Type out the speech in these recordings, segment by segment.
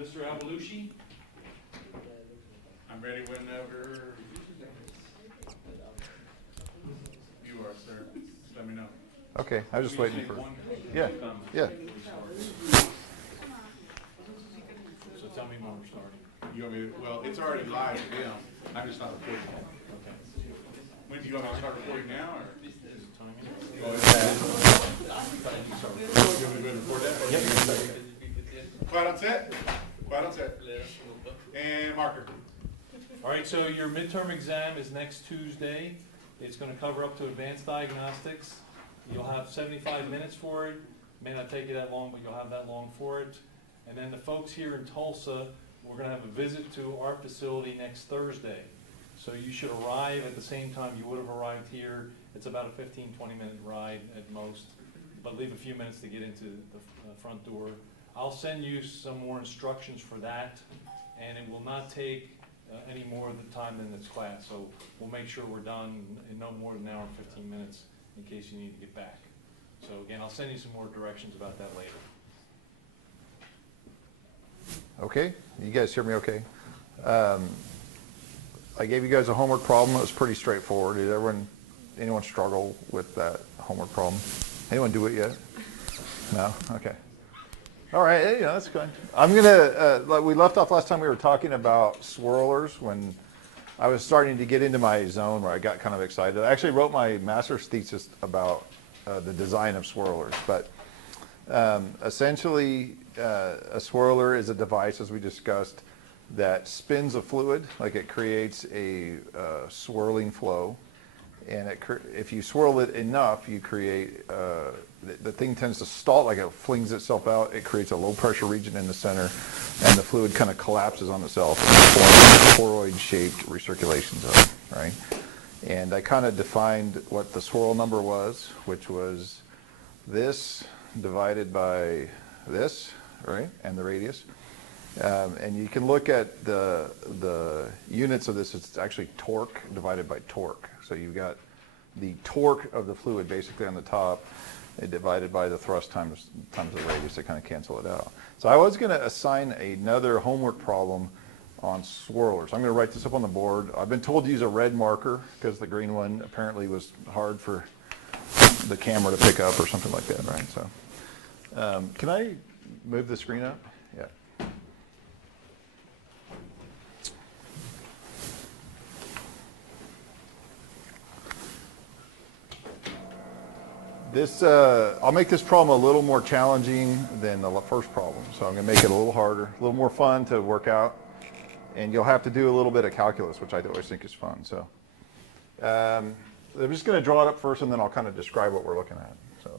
Mr. Albelushi? I'm ready whenever you are, sir. Let me know. Okay, I was just waiting for. Yeah, yeah. So tell me when we're starting. You want me to, well, it's already live now. I'm just not recording yet. Okay. When do you want me to start recording now, or? Is it timing? You want me to record that? Yep. Quiet on set. Quiet on set. And marker. All right, so your midterm exam is next Tuesday. It's going to cover up to advanced diagnostics. You'll have 75 minutes for it. May not take you that long, but you'll have that long for it. And then the folks here in Tulsa, we're going to have a visit to our facility next Thursday. So you should arrive at the same time you would have arrived here. It's about a 15-20 minute ride at most, but leave a few minutes to get into the front door. I'll send you some more instructions for that, and it will not take any more of the time than this class. So we'll make sure we're done in no more than an hour and 15 minutes in case you need to get back. So again, I'll send you some more directions about that later. Okay, you guys hear me okay? I gave you guys a homework problem. It was pretty straightforward. Did anyone struggle with that homework problem? Anyone do it yet? No? Okay. All right, hey, that's good. I'm gonna, like we left off last time, we were talking about swirlers when I was starting to get into my zone where I got kind of excited. I actually wrote my master's thesis about the design of swirlers, but essentially a swirler is a device, as we discussed, that spins a fluid, like it creates a swirling flow, and if you swirl it enough, you create, the thing tends to stall, like it flings itself out, it creates a low pressure region in the center, and the fluid kind of collapses on itself and forms toroid-shaped recirculation zone, right? And I kind of defined what the swirl number was, which was this divided by this, right, and the radius. And you can look at the units of this. It's actually torque divided by torque. So you've got the torque of the fluid basically on the top, divided by the thrust times the radius to kind of cancel it out. So I was going to assign another homework problem on swirlers. I'm going to write this up on the board. I've been told to use a red marker because the green one apparently was hard for the camera to pick up or something like that, right? So can I move the screen up? Yeah. I'll make this problem a little more challenging than the first problem. So I'm going to make it a little harder, a little more fun to work out. And you'll have to do a little bit of calculus, which I always think is fun. So I'm just going to draw it up first, and then I'll kind of describe what we're looking at. So.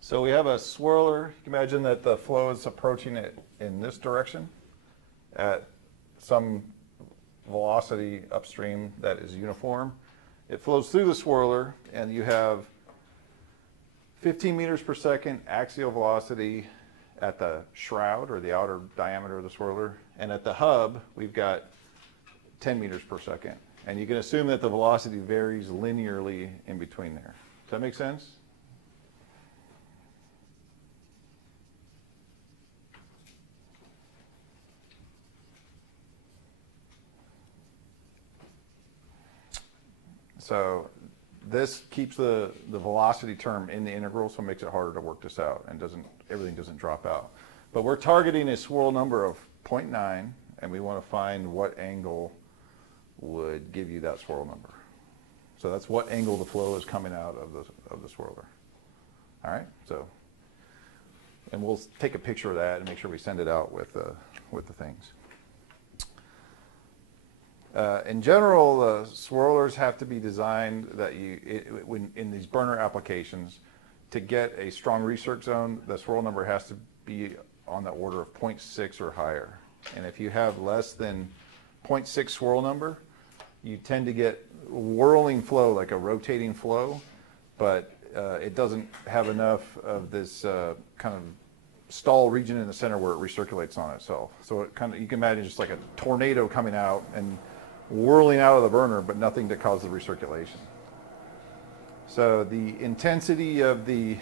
So we have a swirler. You can imagine that the flow is approaching it in this direction at some velocity upstream that is uniform. It flows through the swirler, and you have 15 meters per second axial velocity at the shroud, or the outer diameter of the swirler. And at the hub, we've got 10 meters per second. And you can assume that the velocity varies linearly in between there. Does that make sense? So this keeps the velocity term in the integral, so it makes it harder to work this out and everything doesn't drop out. But we're targeting a swirl number of 0.9, and we want to find what angle would give you that swirl number. So that's what angle the flow is coming out of the swirler. All right, so, and we'll take a picture of that and make sure we send it out with the things. In general, swirlers have to be designed that in these burner applications, to get a strong research zone, the swirl number has to be on the order of 0.6 or higher. And if you have less than 0.6 swirl number, you tend to get whirling flow, like a rotating flow, but it doesn't have enough of this kind of stall region in the center where it recirculates on itself. So it kind of, you can imagine just like a tornado coming out and whirling out of the burner, but nothing to cause the recirculation. So the intensity of the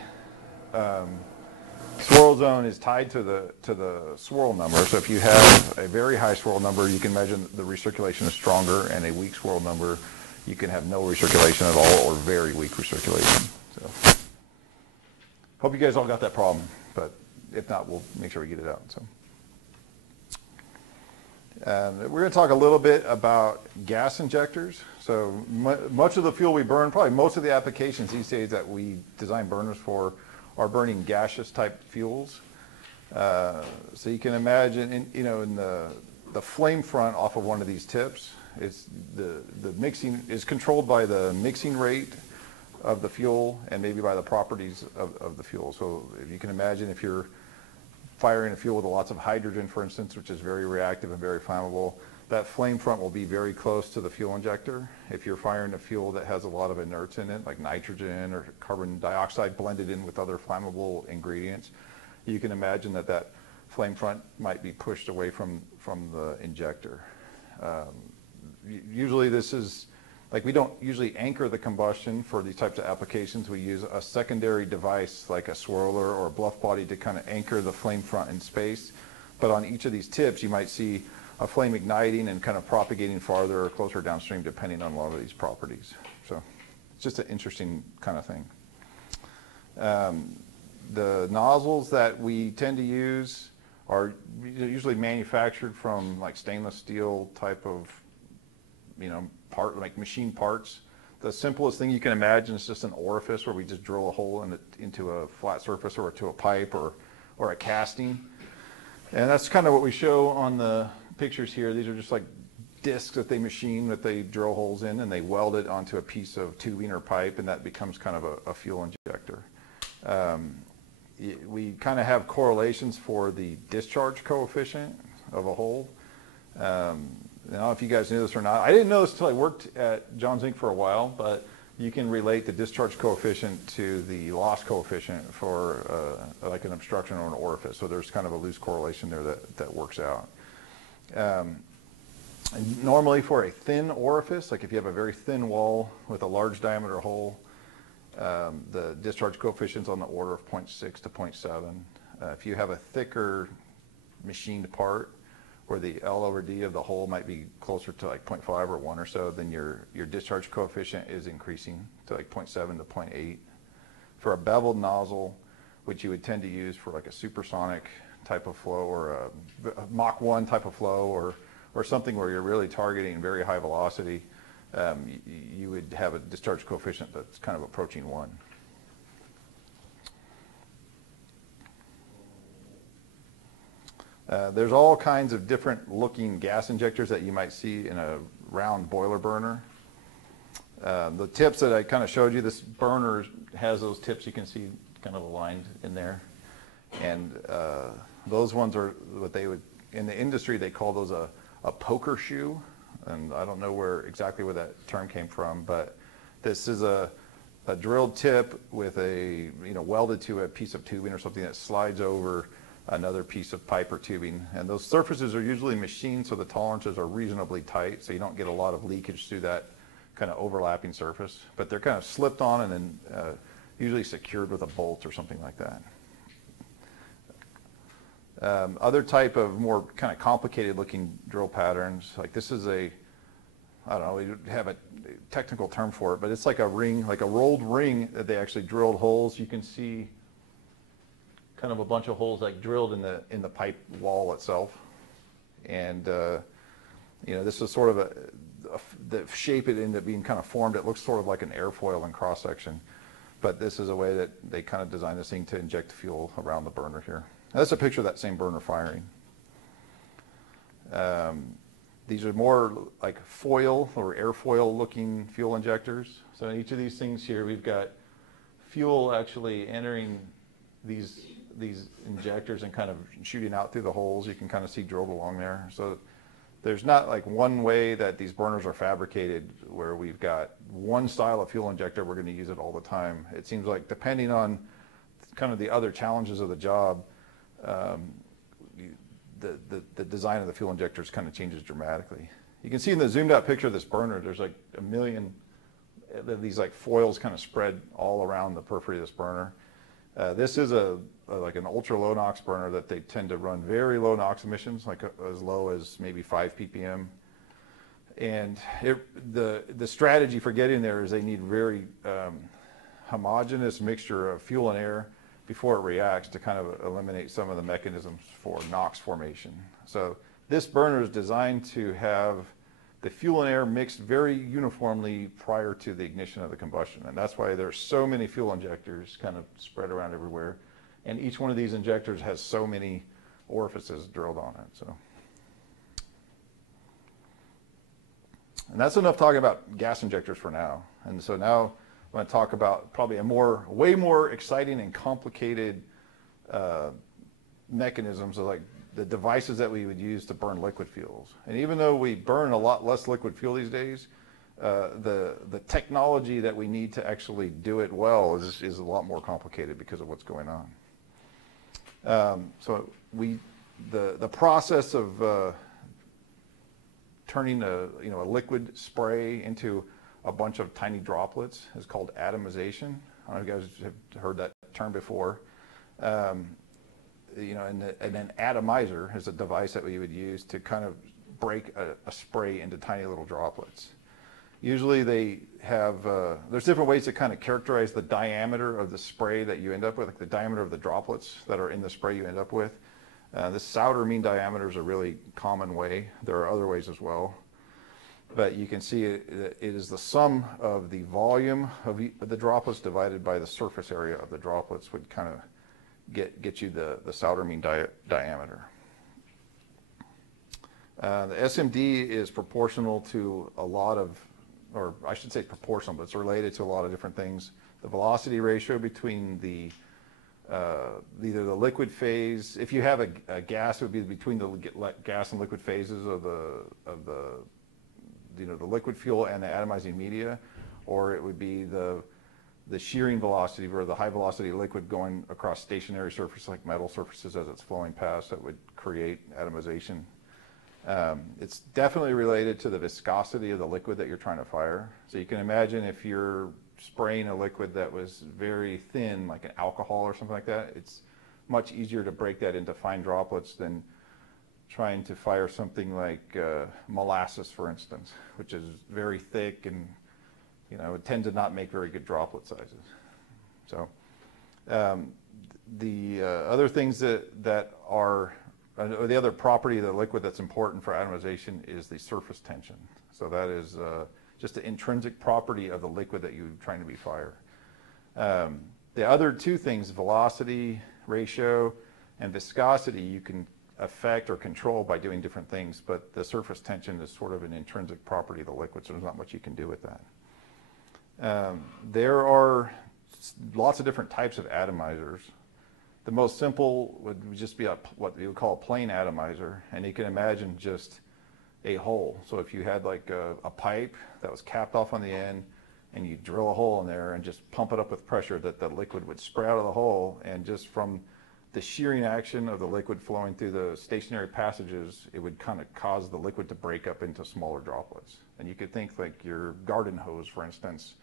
swirl zone is tied to the swirl number. So if you have a very high swirl number, you can imagine the recirculation is stronger, and a weak swirl number, you can have no recirculation at all or very weak recirculation. So hope you guys all got that problem, but if not, we'll make sure we get it out. So we're going to talk a little bit about gas injectors. So much of the fuel we burn, probably most of the applications these days that we design burners for are burning gaseous type fuels. So you can imagine, in the flame front off of one of these tips, it's the mixing is controlled by the mixing rate of the fuel and maybe by the properties of the fuel. So if you can imagine, if you're firing a fuel with lots of hydrogen, for instance, which is very reactive and very flammable, that flame front will be very close to the fuel injector. If you're firing a fuel that has a lot of inerts in it, like nitrogen or carbon dioxide blended in with other flammable ingredients, you can imagine that flame front might be pushed away from the injector. Usually this is, like, we don't usually anchor the combustion for these types of applications. We use a secondary device like a swirler or a bluff body to kind of anchor the flame front in space. But on each of these tips, you might see a flame igniting and kind of propagating farther or closer downstream depending on a lot of these properties. So it's just an interesting kind of thing. The nozzles that we tend to use are usually manufactured from like stainless steel type of, part, like machine parts. The simplest thing you can imagine is just an orifice where we just drill a hole into a flat surface or to a pipe or a casting. And that's kind of what we show on the pictures here. These are just like discs that they machine, that they drill holes in, and they weld it onto a piece of tubing or pipe, and that becomes kind of a fuel injector. We kind of have correlations for the discharge coefficient of a hole. I don't know if you guys knew this or not. I didn't know this until I worked at Johns Inc. for a while, but you can relate the discharge coefficient to the loss coefficient for like an obstruction or an orifice. So there's kind of a loose correlation there that works out. And normally for a thin orifice, like if you have a very thin wall with a large diameter hole, the discharge coefficient's on the order of 0.6 to 0.7. If you have a thicker machined part, where the L over D of the hole might be closer to like 0.5 or 1 or so, then your discharge coefficient is increasing to like 0.7 to 0.8. For a beveled nozzle, which you would tend to use for like a supersonic type of flow or a Mach 1 type of flow or something where you're really targeting very high velocity, you would have a discharge coefficient that's kind of approaching 1. There's all kinds of different looking gas injectors that you might see in a round boiler burner. The tips that I kind of showed you, this burner has those tips you can see kind of aligned in there. And those ones are what they would, in the industry, they call those a poker shoe. And I don't know exactly where that term came from, but this is a drilled tip with a, welded to a piece of tubing or something that slides over another piece of pipe or tubing. And those surfaces are usually machined so the tolerances are reasonably tight, so you don't get a lot of leakage through that kind of overlapping surface. But they're kind of slipped on and then usually secured with a bolt or something like that. Other type of more kind of complicated looking drill patterns, like this is I don't know, we have a technical term for it, but it's like a ring, like a rolled ring that they actually drilled holes. You can see kind of a bunch of holes like drilled in the pipe wall itself. And you know, this is sort of the shape it ended up being kind of formed. It looks sort of like an airfoil in cross section, but this is a way that they kind of designed this thing to inject fuel around the burner here. Now, that's a picture of that same burner firing. These are more like foil or airfoil looking fuel injectors. So in each of these things here, we've got fuel actually entering these injectors and kind of shooting out through the holes. You can kind of see drilled along there. So there's not like one way that these burners are fabricated where we've got one style of fuel injector, we're going to use it all the time. It seems like depending on kind of the other challenges of the job, the design of the fuel injectors kind of changes dramatically. You can see in the zoomed out picture of this burner, there's like a million of these like foils kind of spread all around the periphery of this burner. This is like an ultra low NOx burner that they tend to run very low NOx emissions, like as low as maybe 5 ppm. And the strategy for getting there is they need very homogeneous mixture of fuel and air before it reacts to kind of eliminate some of the mechanisms for NOx formation. So this burner is designed to have the fuel and air mixed very uniformly prior to the ignition of the combustion. And that's why there's so many fuel injectors kind of spread around everywhere. And each one of these injectors has so many orifices drilled on it. So, and that's enough talking about gas injectors for now. And so now I'm going to talk about probably way more exciting and complicated mechanisms of like the devices that we would use to burn liquid fuels. And even though we burn a lot less liquid fuel these days, the technology that we need to actually do it well is a lot more complicated because of what's going on. So the process of turning a liquid spray into a bunch of tiny droplets is called atomization. I don't know if you guys have heard that term before. And an atomizer is a device that we would use to kind of break a spray into tiny little droplets. Usually they have, there's different ways to kind of characterize the diameter of the spray that you end up with, like the diameter of the droplets that are in the spray you end up with. The Sauter mean diameter is a really common way. There are other ways as well. But you can see it is the sum of the volume of the droplets divided by the surface area of the droplets would kind of get you the Sauter mean diameter. The SMD is proportional to a lot of, or I should say proportional, but it's related to a lot of different things. The velocity ratio between the either the liquid phase, if you have a gas, it would be between the gas and liquid phases of the liquid fuel and the atomizing media, or it would be the shearing velocity, or the high velocity liquid going across stationary surfaces like metal surfaces as it's flowing past, that would create atomization. It's definitely related to the viscosity of the liquid that you're trying to fire. So you can imagine if you're spraying a liquid that was very thin, like an alcohol or something like that, it's much easier to break that into fine droplets than trying to fire something like molasses, for instance, which is very thick and it tends to not make very good droplet sizes. So the other things that are, the other property of the liquid that's important for atomization is the surface tension. So that is just the intrinsic property of the liquid that you're trying to be fire. The other two things, velocity ratio and viscosity, you can affect or control by doing different things, but the surface tension is sort of an intrinsic property of the liquid, so there's not much you can do with that. There are lots of different types of atomizers. The most simple would just be what you would call a plain atomizer, and you can imagine just a hole. So if you had like a pipe that was capped off on the end, and you drill a hole in there and just pump it up with pressure, that the liquid would spray out of the hole, and just from the shearing action of the liquid flowing through the stationary passages, it would kind of cause the liquid to break up into smaller droplets. And you could think like your garden hose, for instance,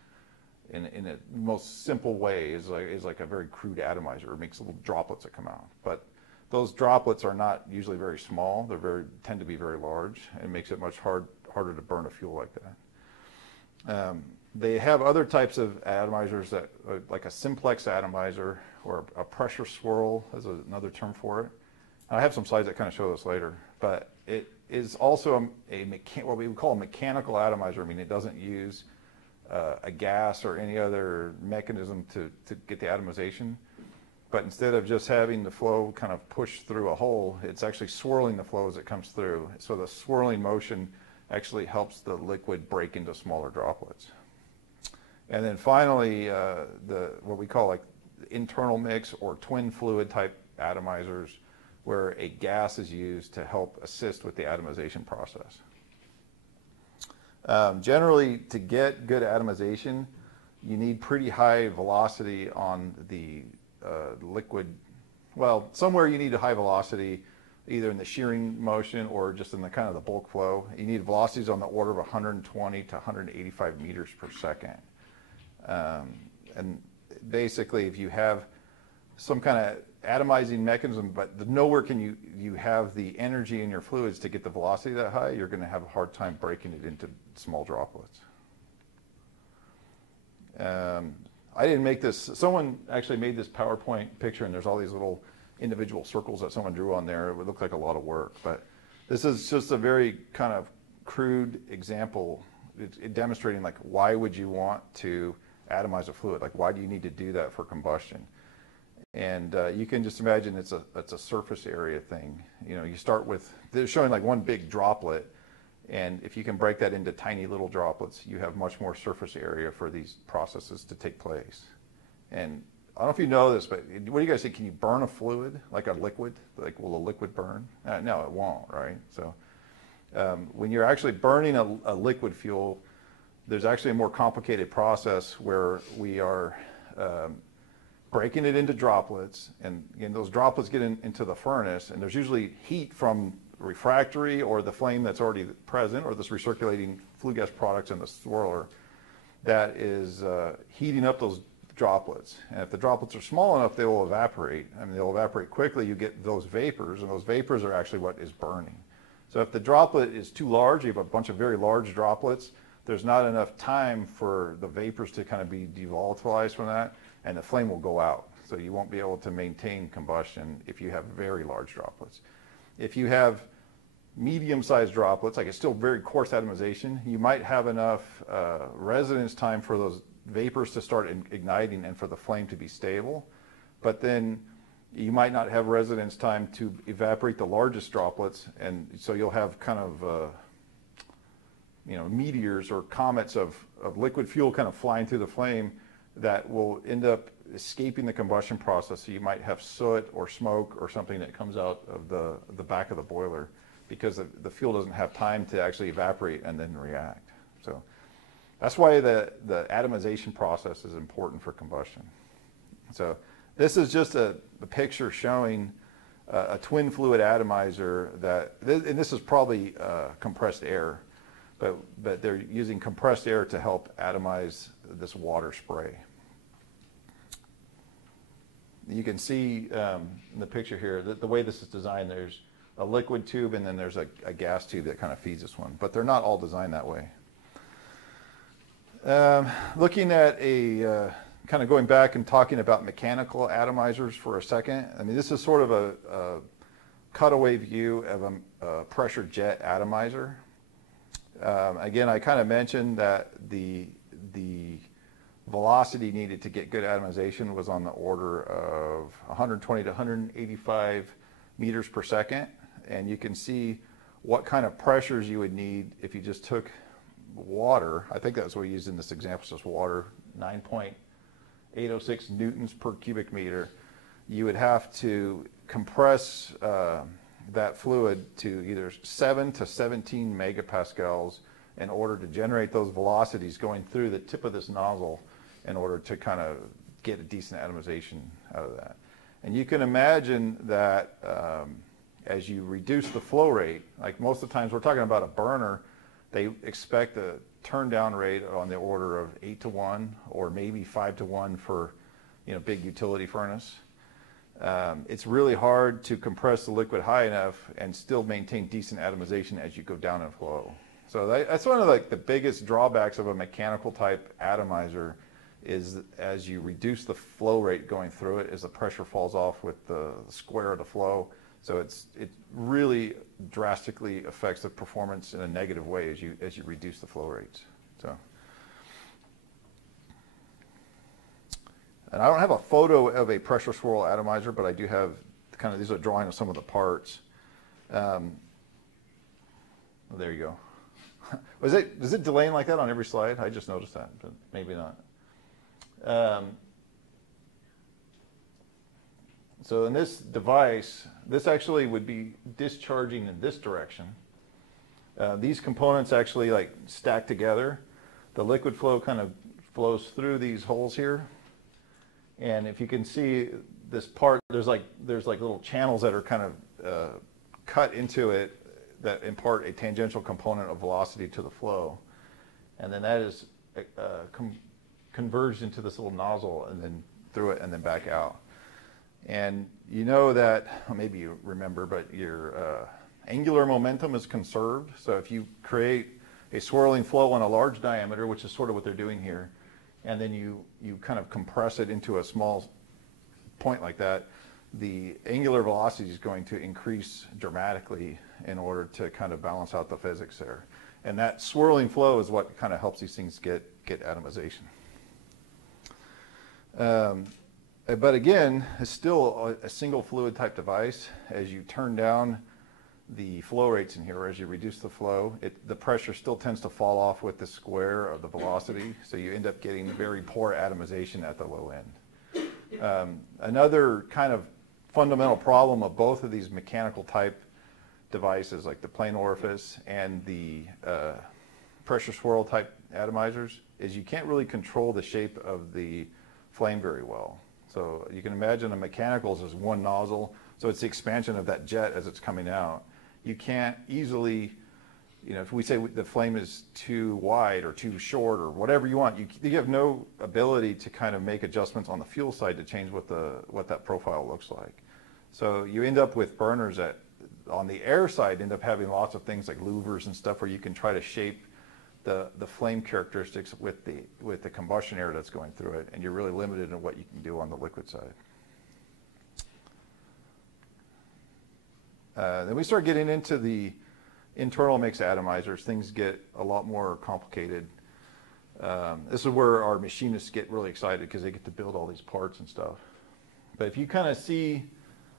in a most simple way is like a very crude atomizer. It makes little droplets that come out. But those droplets are not usually very small. They tend to be very large, and it makes it much harder to burn a fuel like that. They have other types of atomizers that, like a simplex atomizer or a pressure swirl is another term for it. And I have some slides that kind of show this later, but it is also what we would call a mechanical atomizer. I mean, it doesn't use a gas or any other mechanism to get the atomization. But instead of just having the flow kind of push through a hole, it's actually swirling the flow as it comes through. So the swirling motion actually helps the liquid break into smaller droplets. And then finally, what we call like internal mix or twin fluid type atomizers, where a gas is used to help assist with the atomization process. Generally, to get good atomization, you need pretty high velocity on the liquid. Well, somewhere you need a high velocity, either in the shearing motion or just in the kind of the bulk flow. You need velocities on the order of 120 to 185 meters per second. And basically, if you have some kind of atomizing mechanism, but nowhere can you have the energy in your fluids to get the velocity that high, you're going to have a hard time breaking it into small droplets. I didn't make this. Someone actually made this PowerPoint picture, and there's all these little individual circles that someone drew on there. It would look like a lot of work, but this is just a very kind of crude example demonstrating like why would you want to atomize a fluid? Like why do you need to do that for combustion? And you can just imagine it's a surface area thing. You know, you start with, they're showing like one big droplet, and if you can break that into tiny little droplets, you have much more surface area for these processes to take place. And I don't know if you know this, but what do you guys think? Can you burn a fluid, like a liquid? Like, will a liquid burn? No, it won't, right? So when you're actually burning a liquid fuel, there's actually a more complicated process where we are breaking it into droplets, and again, those droplets get into the furnace, and there's usually heat from refractory or the flame that's already present, or this recirculating flue gas products in the swirler that is heating up those droplets. And if the droplets are small enough, they will evaporate. I mean, they'll evaporate quickly. You get those vapors, and those vapors are actually what is burning. So if the droplet is too large, you have a bunch of very large droplets, there's not enough time for the vapors to kind of be devolatilized from that, and the flame will go out. So you won't be able to maintain combustion if you have very large droplets. If you have medium-sized droplets, like it's still very coarse atomization, you might have enough residence time for those vapors to start igniting and for the flame to be stable, but then you might not have residence time to evaporate the largest droplets, and so you'll have kind of meteors or comets of liquid fuel kind of flying through the flame that will end up escaping the combustion process. So you might have soot or smoke or something that comes out of the back of the boiler because the fuel doesn't have time to actually evaporate and then react. So that's why the atomization process is important for combustion. So this is just a picture showing a twin fluid atomizer and this is probably compressed air, but they're using compressed air to help atomize this water spray. You can see in the picture here that the way this is designed, there's a liquid tube and then there's a gas tube that kind of feeds this one, but they're not all designed that way. Looking at kind of going back and talking about mechanical atomizers for a second, I mean, this is sort of a cutaway view of a pressure jet atomizer. Again, I kind of mentioned that the velocity needed to get good atomization was on the order of 120 to 185 meters per second. And you can see what kind of pressures you would need if you just took water. I think that's what we used in this example, just water, 9.806 newtons per cubic meter. You would have to compress that fluid to either 7 to 17 megapascals in order to generate those velocities going through the tip of this nozzle in order to kind of get a decent atomization out of that. And you can imagine that as you reduce the flow rate, like most of the times we're talking about a burner, they expect a turn down rate on the order of 8 to 1 or maybe 5 to 1 for big utility furnace. It's really hard to compress the liquid high enough and still maintain decent atomization as you go down in flow. So that's one of like the biggest drawbacks of a mechanical type atomizer is as you reduce the flow rate going through it, as the pressure falls off with the square of the flow. So it really drastically affects the performance in a negative way as you reduce the flow rates. So, and I don't have a photo of a pressure swirl atomizer, but I do have kind of, these are drawing of some of the parts. There you go. Is it delaying like that on every slide? I just noticed that, but maybe not. So in this device, this actually would be discharging in this direction. These components actually like stack together. The liquid flow kind of flows through these holes here. And if you can see this part, there's like little channels that are kind of cut into it that impart a tangential component of velocity to the flow. And then that is converged into this little nozzle and then through it and then back out. And you know that, well, maybe you remember, but your angular momentum is conserved. So if you create a swirling flow on a large diameter, which is sort of what they're doing here, and then you kind of compress it into a small point like that, the angular velocity is going to increase dramatically in order to kind of balance out the physics there. And that swirling flow is what kind of helps these things get atomization. But again, it's still a single fluid type device. As you turn down the flow rates in here, or as you reduce the flow, the pressure still tends to fall off with the square of the velocity, so you end up getting very poor atomization at the low end. Another kind of fundamental problem of both of these mechanical type devices, like the plain orifice and the pressure swirl type atomizers, is you can't really control the shape of the flame very well. So you can imagine a mechanical is one nozzle, so it's the expansion of that jet as it's coming out. You can't easily, you know, if we say the flame is too wide or too short or whatever you want, you have no ability to kind of make adjustments on the fuel side to change what that profile looks like. So you end up with burners that on the air side end up having lots of things like louvers and stuff where you can try to shape the flame characteristics with the combustion air that's going through it, and you're really limited in what you can do on the liquid side. Then we start getting into the internal mix atomizers. Things get a lot more complicated. This is where our machinists get really excited because they get to build all these parts and stuff. But if you kind of see,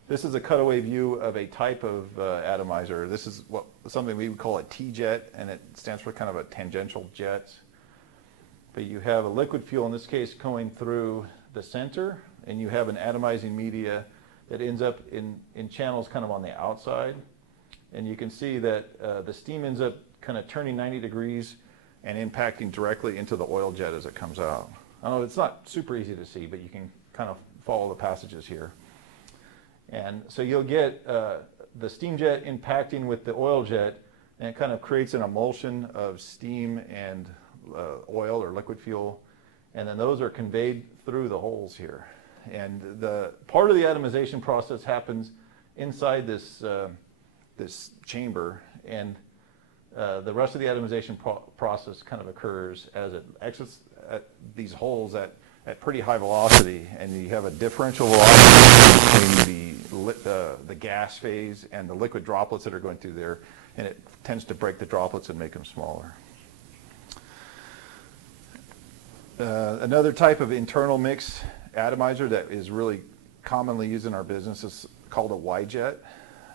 this is a cutaway view of a type of atomizer. This is something we would call a T-jet, and it stands for kind of a tangential jet. But you have a liquid fuel, in this case, going through the center, and you have an atomizing media that ends up in channels kind of on the outside. And you can see that the steam ends up kind of turning 90 degrees and impacting directly into the oil jet as it comes out. I know it's not super easy to see, but you can kind of follow the passages here. And so you'll get the steam jet impacting with the oil jet, and it kind of creates an emulsion of steam and oil or liquid fuel, and then those are conveyed through the holes here. And the part of the atomization process happens inside this this chamber, and the rest of the atomization process kind of occurs as it exits at these holes at pretty high velocity, and you have a differential velocity between the gas phase and the liquid droplets that are going through there, and it tends to break the droplets and make them smaller. Another type of internal mix atomizer that is really commonly used in our business is called a Y-jet.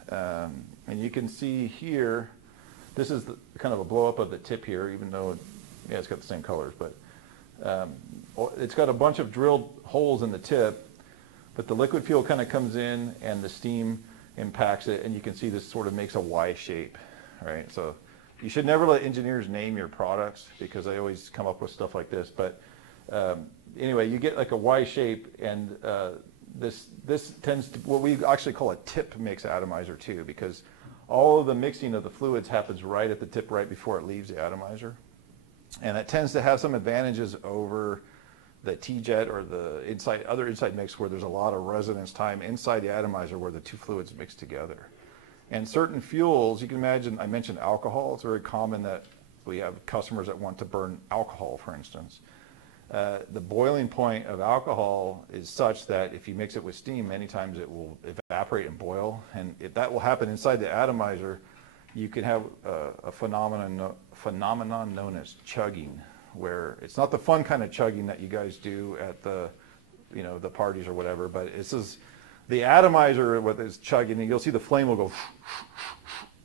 And you can see here, this is kind of a blow up of the tip here, even though it's got the same colors, but it's got a bunch of drilled holes in the tip, but the liquid fuel kind of comes in and the steam impacts it, and you can see this sort of makes a Y shape, right? So you should never let engineers name your products because they always come up with stuff like this, but anyway, you get like a Y shape, and this tends to, what we actually call a tip mix atomizer too, because all of the mixing of the fluids happens right at the tip, right before it leaves the atomizer. And it tends to have some advantages over the T-jet or the other inside mix where there's a lot of residence time inside the atomizer where the two fluids mix together. And certain fuels, you can imagine, I mentioned alcohol. It's very common that We have customers that want to burn alcohol, for instance. The boiling point of alcohol is such that if you mix it with steam, many times it will evaporate and boil. And if that will happen inside the atomizer, you can have a phenomenon known as chugging, where it's not the fun kind of chugging that you guys do at the, the parties or whatever, but it's just the atomizer with its chugging, and you'll see the flame will go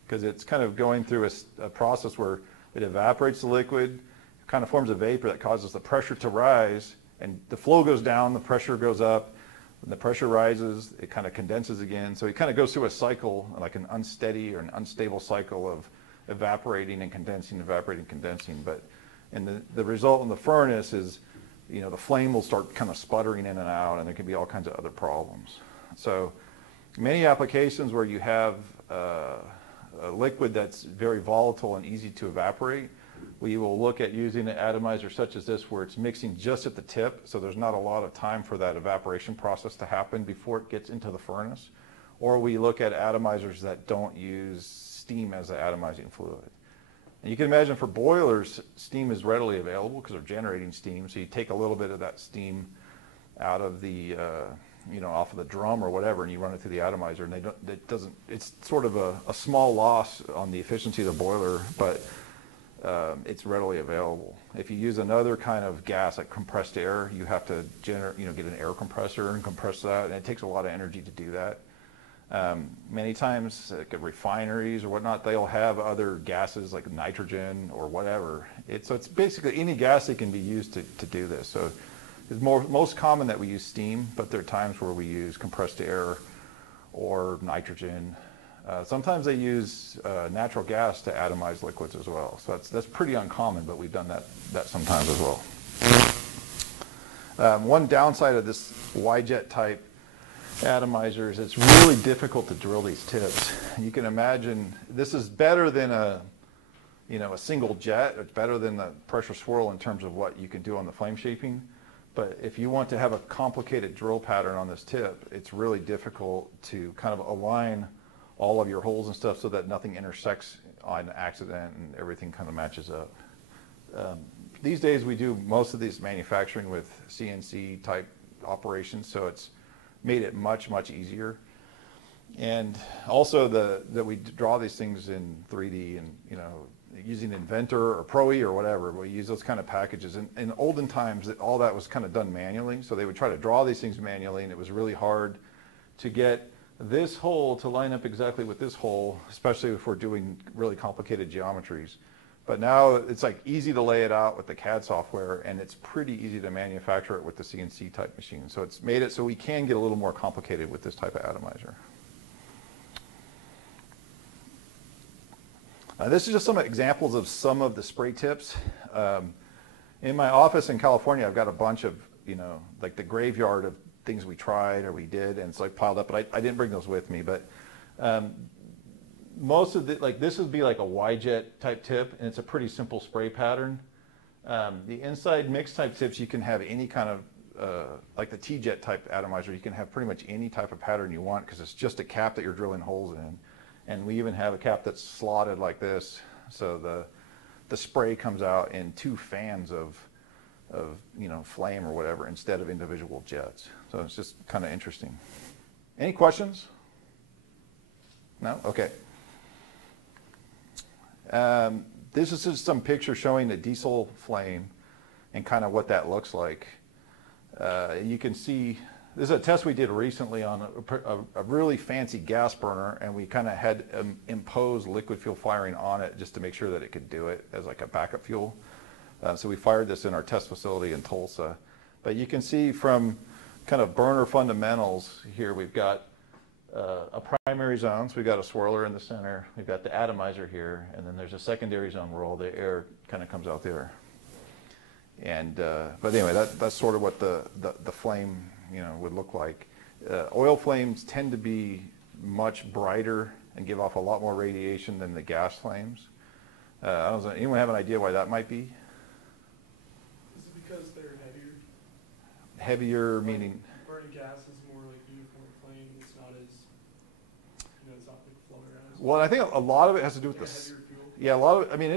because it's kind of going through a process where it evaporates the liquid, kind of forms a vapor that causes the pressure to rise, and the flow goes down, the pressure goes up, when the pressure rises, it kind of condenses again. So it kind of goes through a cycle, like an unsteady or an unstable cycle of evaporating and condensing, evaporating, condensing. And the result in the furnace is, the flame will start kind of sputtering in and out, and there can be all kinds of other problems. So many applications where you have a liquid that's very volatile and easy to evaporate, we will look at using an atomizer such as this where it's mixing just at the tip, so there's not a lot of time for that evaporation process to happen before it gets into the furnace. Or we look at atomizers that don't use steam as the atomizing fluid. And you can imagine for boilers, steam is readily available because they're generating steam, so you take a little bit of that steam out of the off of the drum or whatever, and you run it through the atomizer, and it's sort of a small loss on the efficiency of the boiler, but it's readily available. If you use another kind of gas like compressed air, you have to get an air compressor and compress that, and it takes a lot of energy to do that. Many times, like at refineries or whatnot, they'll have other gases like nitrogen or whatever. So it's basically any gas that can be used to do this. So it's most common that we use steam, but there are times where we use compressed air or nitrogen. Sometimes they use natural gas to atomize liquids as well. So that's pretty uncommon, but we've done that sometimes as well. One downside of this Y-jet type atomizer is it's really difficult to drill these tips. You can imagine this is better than a single jet. It's better than the pressure swirl in terms of what you can do on the flame shaping. But if you want to have a complicated drill pattern on this tip, it's really difficult to kind of align all of your holes and stuff so that nothing intersects on accident and everything kind of matches up. These days we do most of these manufacturing with CNC type operations, so it's made it much, much easier. And also that we draw these things in 3D and, using Inventor or Pro-E or whatever, we use those kind of packages. In olden times, all that was kind of done manually, so they would try to draw these things manually, and it was really hard to get this hole to line up exactly with this hole, especially if we're doing really complicated geometries. But now it's like easy to lay it out with the CAD software, and it's pretty easy to manufacture it with the CNC type machine. So it's made it so we can get a little more complicated with this type of atomizer. This is just some examples of some of the spray tips. In my office in California, I've got a bunch of, like the graveyard of things we tried or we did, and it's like piled up, but I didn't bring those with me. But most of this would be like a Y-jet type tip, and it's a pretty simple spray pattern. The inside mix type tips, you can have any kind of, like the T-jet type atomizer, you can have pretty much any type of pattern you want because it's just a cap that you're drilling holes in. And we even have a cap that's slotted like this, so the spray comes out in two fans of flame or whatever instead of individual jets. So it's just kind of interesting. Any questions? No? Okay. This is just some picture showing the diesel flame and kind of what that looks like. You can see this is a test we did recently on a really fancy gas burner, and we kind of had imposed liquid fuel firing on it just to make sure that it could do it as like a backup fuel. So we fired this in our test facility in Tulsa. But you can see from kind of burner fundamentals here, we've got a primary zone, so we've got a swirler in the center, we've got the atomizer here, and then there's a secondary zone where all the air kind of comes out there. And but anyway, that's sort of what the flame would look like. Oil flames tend to be much brighter and give off a lot more radiation than the gas flames. I don't know, anyone have an idea why that might be? Is it because they're heavier? Heavier meaning? Burning gas is more like uniform flame. It's not as, it's not like flowing around. Well, I think a lot of it has to do with the. Heavier fuel. Yeah, a lot of. I mean,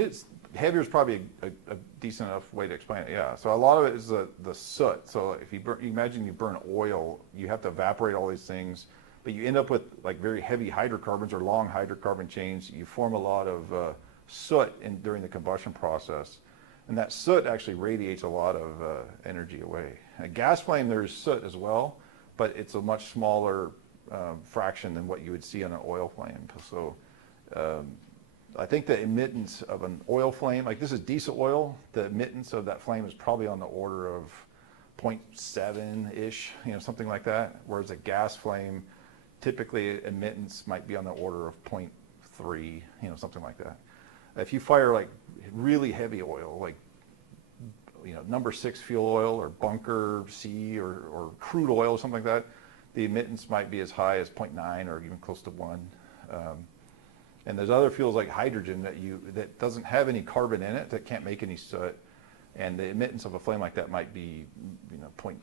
heavier is probably a decent enough way to explain it, yeah. So a lot of it is the soot. So if you imagine you burn oil, you have to evaporate all these things, but you end up with like very heavy hydrocarbons or long hydrocarbon chains. You form a lot of soot during the combustion process. And that soot actually radiates a lot of energy away. A gas flame, there's soot as well, but it's a much smaller fraction than what you would see on an oil flame. So I think the emittance of an oil flame, like this is diesel oil, the emittance of that flame is probably on the order of 0.7-ish, something like that. Whereas a gas flame, typically emittance might be on the order of 0.3, something like that. If you fire like really heavy oil, like number 6 fuel oil or bunker C or crude oil or something like that, the emittance might be as high as 0.9 or even close to 1. And there's other fuels like hydrogen that doesn't have any carbon in it, that can't make any soot, and the emittance of a flame like that might be 0.15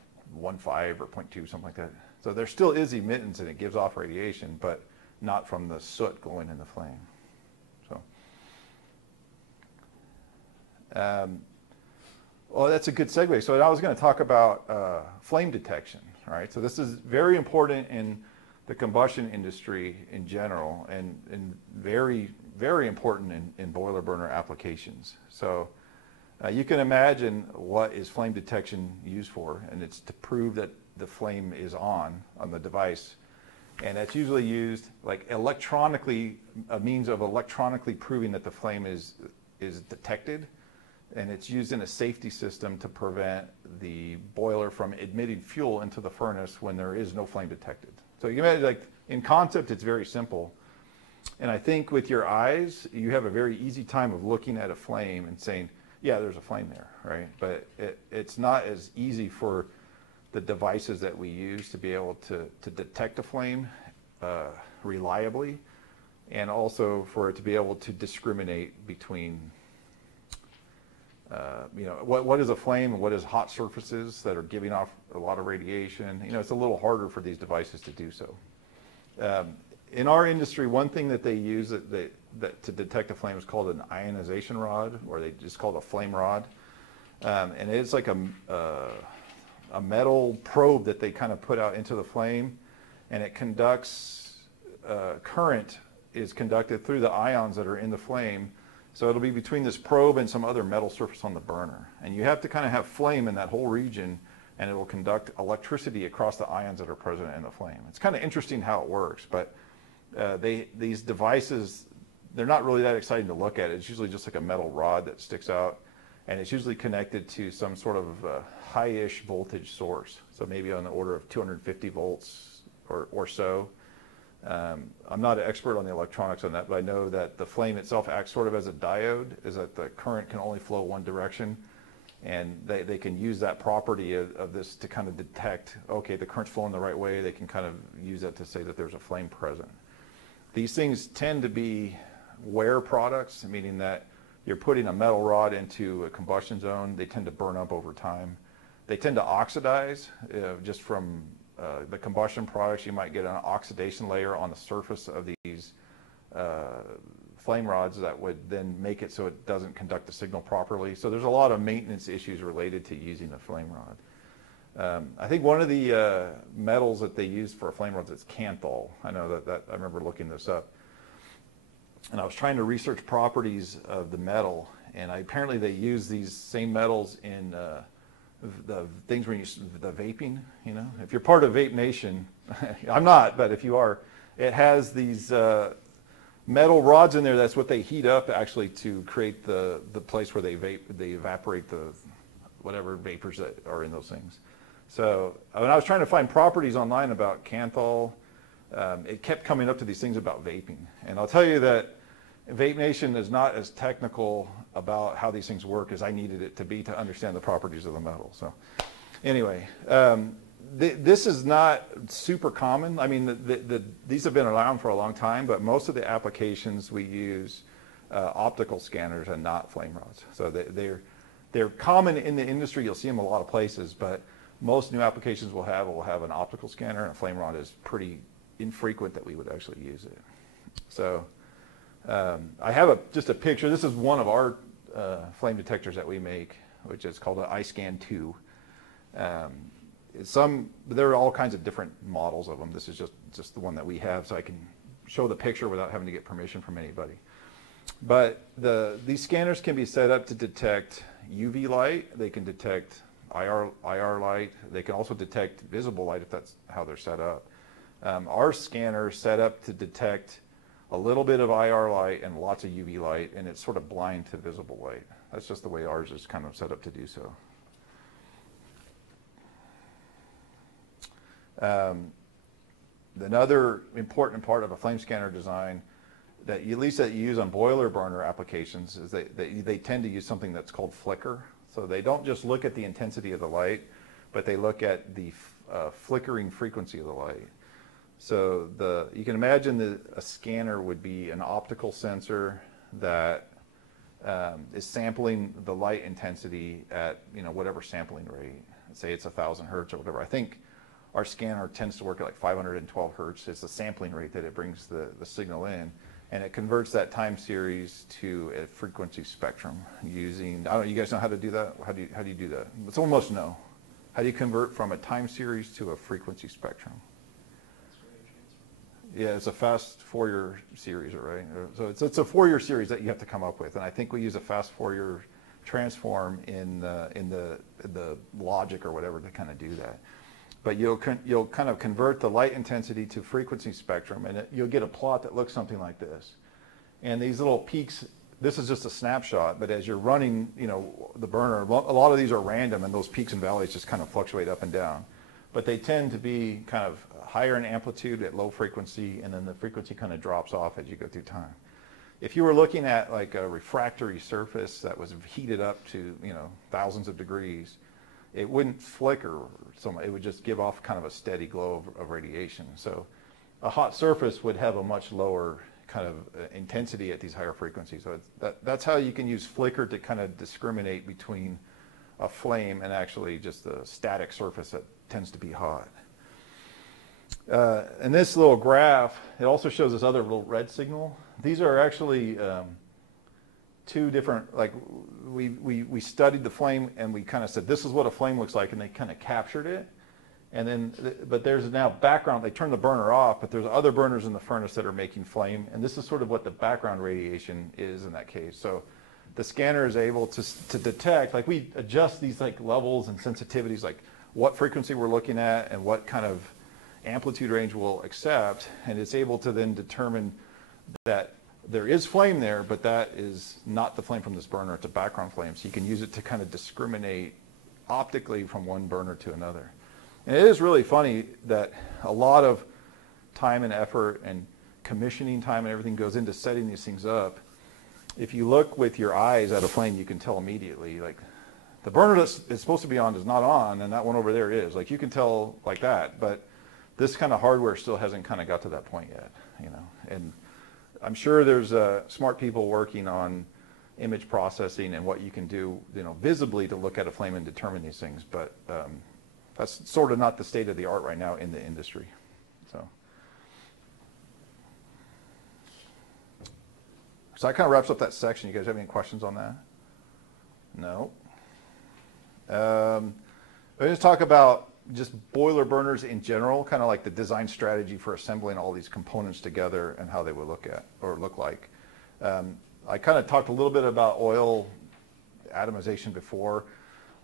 or 0.2, something like that. So there still is emittance and it gives off radiation, but not from the soot going in the flame. Well, that's a good segue. So I was going to talk about flame detection, right? So this is very important in the combustion industry in general, and very, very important in boiler burner applications. So you can imagine what is flame detection used for, and it's to prove that the flame is on the device. And it's usually used like electronically, a means of electronically proving that the flame is detected. And it's used in a safety system to prevent the boiler from emitting fuel into the furnace when there is no flame detected. So you can imagine, like, in concept, it's very simple. And I think with your eyes, you have a very easy time of looking at a flame and saying, yeah, there's a flame there, right? But it's not as easy for the devices that we use to be able to detect a flame reliably, and also for it to be able to discriminate between what is a flame and what is hot surfaces that are giving off a lot of radiation. It's a little harder for these devices to do so. In our industry, one thing that they use to detect a flame is called an ionization rod, or they just call it a flame rod. And it's like a metal probe that they kind of put out into the flame, and it conducts, current is conducted through the ions that are in the flame. So it'll be between this probe and some other metal surface on the burner. And you have to kind of have flame in that whole region, and it will conduct electricity across the ions that are present in the flame. It's kind of interesting how it works, but these devices, they're not really that exciting to look at. It's usually just like a metal rod that sticks out, and it's usually connected to some sort of high-ish voltage source. So maybe on the order of 250 volts or so. I'm not an expert on the electronics on that, but I know that the flame itself acts sort of as a diode, is that the current can only flow one direction, and they can use that property of this to kind of detect, okay, the current's flowing the right way. They can kind of use that to say that there's a flame present. These things tend to be wear products, meaning that you're putting a metal rod into a combustion zone. They tend to burn up over time. They tend to oxidize just from the combustion products. You might get an oxidation layer on the surface of these flame rods that would then make it so it doesn't conduct the signal properly. So there's a lot of maintenance issues related to using a flame rod. I think one of the metals that they use for flame rods is canthal. I know that I remember looking this up. And I was trying to research properties of the metal, and apparently they use these same metals in the things where the vaping, If you're part of Vape Nation, I'm not, but if you are, it has these metal rods in there. That's what they heat up actually to create the place where they evaporate the whatever vapors that are in those things. So when I was trying to find properties online about canthal, it kept coming up to these things about vaping. And I'll tell you that Vape Nation is not as technical about how these things work as I needed it to be to understand the properties of the metal. So anyway, this is not super common. I mean, these have been around for a long time, but most of the applications we use optical scanners and not flame rods. So they're common in the industry. You'll see them a lot of places, but most new applications will have an optical scanner, and a flame rod is pretty infrequent that we would actually use it. So I have just a picture. This is one of our flame detectors that we make, which is called an iScan 2. There are all kinds of different models of them. This is just the one that we have, so I can show the picture without having to get permission from anybody. But these scanners can be set up to detect UV light. They can detect IR light. They can also detect visible light if that's how they're set up. Our scanner is set up to detect a little bit of IR light and lots of UV light, and it's sort of blind to visible light. That's just the way ours is kind of set up to do so. Another important part of a flame scanner design that at least that you use on boiler burner applications is they tend to use something that's called flicker. So they don't just look at the intensity of the light, but they look at the flickering frequency of the light. So you can imagine that a scanner would be an optical sensor that is sampling the light intensity at whatever sampling rate. Say it's 1,000 hertz or whatever. I think our scanner tends to work at like 512 hertz. It's the sampling rate that it brings the signal in, and it converts that time series to a frequency spectrum using. I don't. You guys know how to do that? How do you do that? Someone must know. How do you convert from a time series to a frequency spectrum? Yeah, it's a fast Fourier series, right? So it's a Fourier series that you have to come up with, and I think we use a fast Fourier transform in the logic or whatever to kind of do that. But you'll kind of convert the light intensity to frequency spectrum, and you'll get a plot that looks something like this. And these little peaks, this is just a snapshot, but as you're running, the burner, a lot of these are random, and those peaks and valleys just kind of fluctuate up and down. But they tend to be kind of higher in amplitude at low frequency, and then the frequency kind of drops off as you go through time. If you were looking at like a refractory surface that was heated up to thousands of degrees, it wouldn't flicker so much. It would just give off kind of a steady glow of radiation. So a hot surface would have a much lower kind of intensity at these higher frequencies. So that's how you can use flicker to kind of discriminate between a flame and actually just a static surface that tends to be hot. And this little graph, it also shows this other little red signal. These are actually two different, like we studied the flame and we kind of said this is what a flame looks like, and they kind of captured it. And then, but there's now background, they turned the burner off, but there's other burners in the furnace that are making flame, and this is sort of what the background radiation is in that case. So the scanner is able to detect, like we adjust these like levels and sensitivities, like what frequency we're looking at and what kind of amplitude range we'll accept, and it's able to then determine that there is flame there, but that is not the flame from this burner, it's a background flame. So you can use it to kind of discriminate optically from one burner to another. And it is really funny that a lot of time and effort and commissioning time and everything goes into setting these things up. If you look with your eyes at a flame, you can tell immediately, like the burner that's supposed to be on is not on, and that one over there is. Like you can tell like that, but this kind of hardware still hasn't kind of got to that point yet, And I'm sure there's smart people working on image processing and what you can do, visibly to look at a flame and determine these things, but that's sort of not the state of the art right now in the industry. So that kind of wraps up that section. You guys have any questions on that? No. Let's just talk about just boiler burners in general, kind of like the design strategy for assembling all these components together and how they would look like. I kind of talked a little bit about oil atomization before.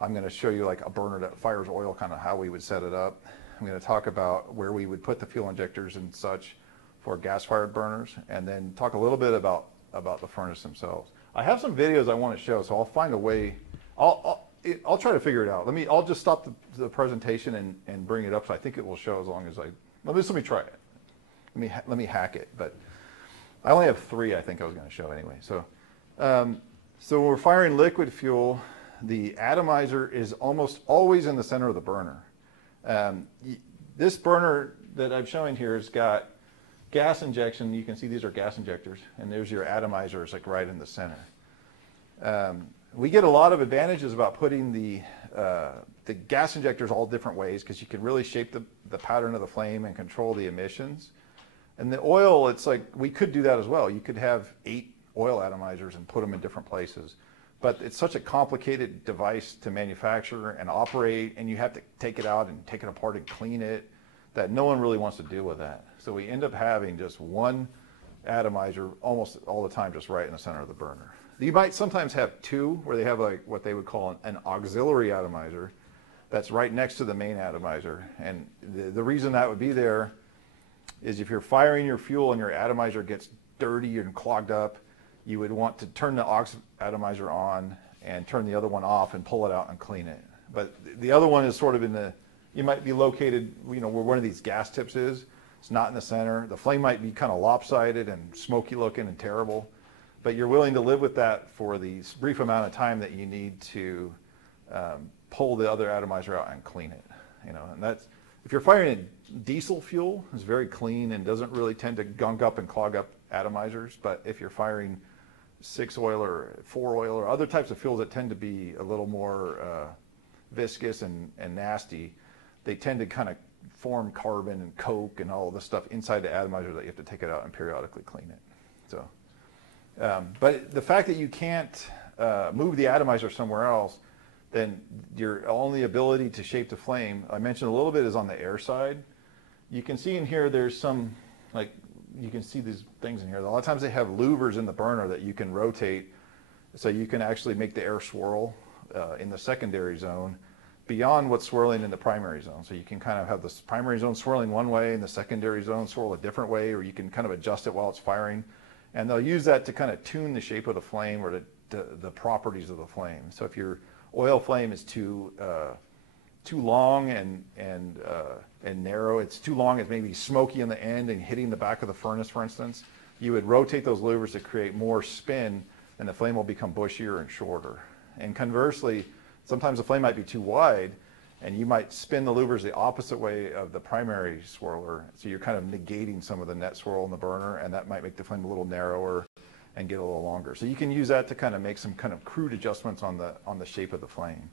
I'm going to show you like a burner that fires oil, kind of how we would set it up. I'm going to talk about where we would put the fuel injectors and such for gas-fired burners, and then talk a little bit about the furnace themselves. I have some videos I want to show, so I'll find a way. I'll try to figure it out. I'll just stop the presentation and bring it up, so I think it will show as long as let me try it. Let me hack it, but I only have 3 I think I was going to show anyway. So when we're firing liquid fuel, the atomizer is almost always in the center of the burner. This burner that I'm showing here has got gas injection. You can see these are gas injectors, and there's your atomizer, it's like right in the center. We get a lot of advantages about putting the gas injectors all different ways, because you can really shape the pattern of the flame and control the emissions. And the oil, it's like we could do that as well. You could have 8 oil atomizers and put them in different places. but it's such a complicated device to manufacture and operate, and you have to take it out and take it apart and clean it, that no one really wants to deal with that. So we end up having just one atomizer almost all the time, just right in the center of the burner. You might sometimes have two, where they have like what they would call an auxiliary atomizer that's right next to the main atomizer. And the reason that would be there is if you're firing your fuel and your atomizer gets dirty and clogged up, you would want to turn the aux atomizer on and turn the other one off and pull it out and clean it. But the other one is sort of in the, you might be located, you know, where one of these gas tips is. It's not in the center. The flame might be kind of lopsided and smoky looking and terrible, but you're willing to live with that for the brief amount of time that you need to pull the other atomizer out and clean it. You know, and that's, if you're firing in diesel fuel, it's very clean and doesn't really tend to gunk up and clog up atomizers. But if you're firing 6-oil or 4-oil or other types of fuels that tend to be a little more viscous and nasty, they tend to kind of form carbon and coke and all this stuff inside the atomizer that you have to take it out and periodically clean it. So, but the fact that you can't move the atomizer somewhere else, then your only ability to shape the flame, I mentioned a little bit, is on the air side. You can see in here there's some, like, you can see these things in here. A lot of times they have louvers in the burner that you can rotate, so you can actually make the air swirl in the secondary zone beyond what's swirling in the primary zone. So you can kind of have the primary zone swirling one way and the secondary zone swirl a different way, or you can kind of adjust it while it's firing. And they'll use that to kind of tune the shape of the flame or the properties of the flame. So if your oil flame is too long and narrow, it's too long, it's maybe smoky in the end and hitting the back of the furnace, for instance, you would rotate those louvers to create more spin, and the flame will become bushier and shorter. And conversely, sometimes the flame might be too wide, and you might spin the louvers the opposite way of the primary swirler, so you're kind of negating some of the net swirl in the burner, and that might make the flame a little narrower and get a little longer. So you can use that to kind of make some kind of crude adjustments on the shape of the flame.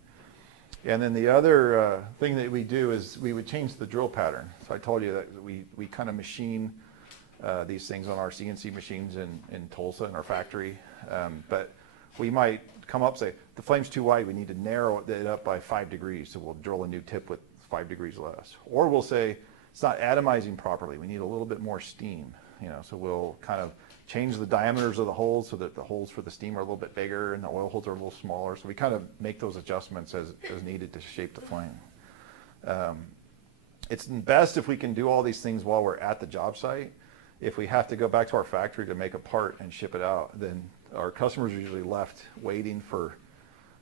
And then the other thing that we do is we would change the drill pattern. So I told you that we kind of machine these things on our CNC machines in Tulsa in our factory. But we might come up and say, the flame's too wide, we need to narrow it up by 5 degrees. So we'll drill a new tip with 5 degrees less. Or we'll say, it's not atomizing properly, we need a little bit more steam. You know, so we'll kind of change the diameters of the holes so that the holes for the steam are a little bit bigger and the oil holes are a little smaller. So we kind of make those adjustments as needed to shape the flame. It's best if we can do all these things while we're at the job site. If we have to go back to our factory to make a part and ship it out, then our customers are usually left waiting for,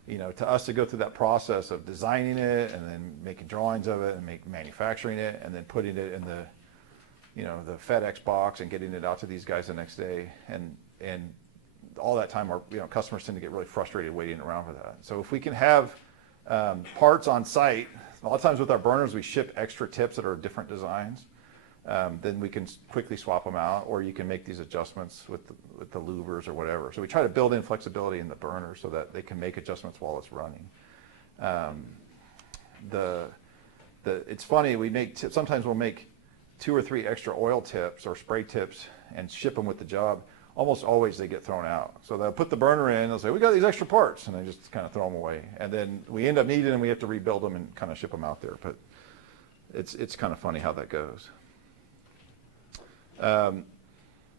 you know, to us to go through that process of designing it and then making drawings of it and manufacturing it and then putting it in the, you know, the FedEx box and getting it out to these guys the next day. And all that time, our, you know, customers tend to get really frustrated waiting around for that. So if we can have parts on site, a lot of times with our burners, we ship extra tips that are different designs. Then we can quickly swap them out, or you can make these adjustments with the louvers or whatever. So we try to build in flexibility in the burner so that they can make adjustments while it's running. It's funny, we make sometimes we'll make 2 or 3 extra oil tips or spray tips and ship them with the job. Almost always they get thrown out. So they'll put the burner in, they'll say, we got these extra parts, and they just kind of throw them away. And then we end up needing them, we have to rebuild them and kind of ship them out there. But it's kind of funny how that goes.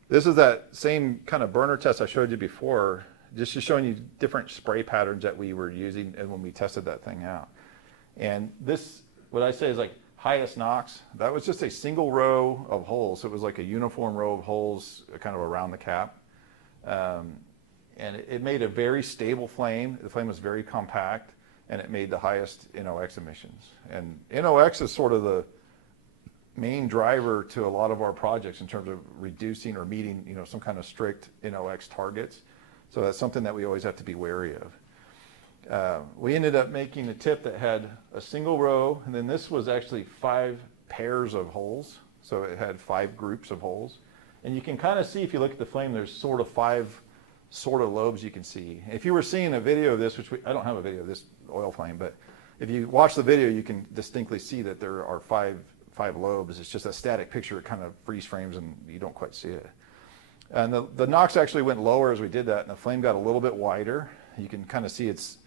This is that same kind of burner test I showed you before, just showing you different spray patterns that we were using and when we tested that thing out. And this, what I say is like highest NOx, that was just a single row of holes. So it was like a uniform row of holes kind of around the cap. And it made a very stable flame. The flame was very compact, and it made the highest NOx emissions. And NOx is sort of the main driver to a lot of our projects in terms of reducing or meeting, you know, some kind of strict NOx targets. So that's something that we always have to be wary of. We ended up making a tip that had a single row, and then this was actually 5 pairs of holes. So it had 5 groups of holes. And you can kind of see, if you look at the flame, there's sort of 5 sort of lobes you can see. If you were seeing a video of this, which I don't have a video of this oil flame, but if you watch the video, you can distinctly see that there are 5 lobes. It's just a static picture. It kind of freeze frames and you don't quite see it. And the NOx actually went lower as we did that, and the flame got a little bit wider. You can kind of see it's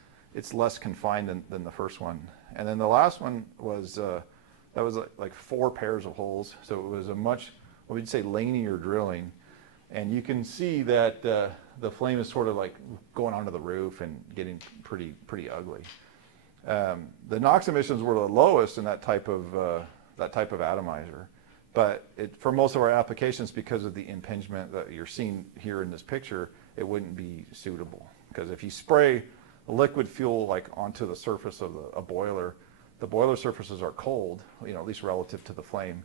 less confined than the first one. And then the last one was, that was like 4 pairs of holes. So it was a much, what we'd say, lanier drilling. And you can see that the flame is sort of like going onto the roof and getting pretty ugly. The NOx emissions were the lowest in that type of atomizer, but for most of our applications, because of the impingement that you're seeing here in this picture, it wouldn't be suitable. Because if you spray liquid fuel like onto the surface of a boiler, the boiler surfaces are cold, at least relative to the flame,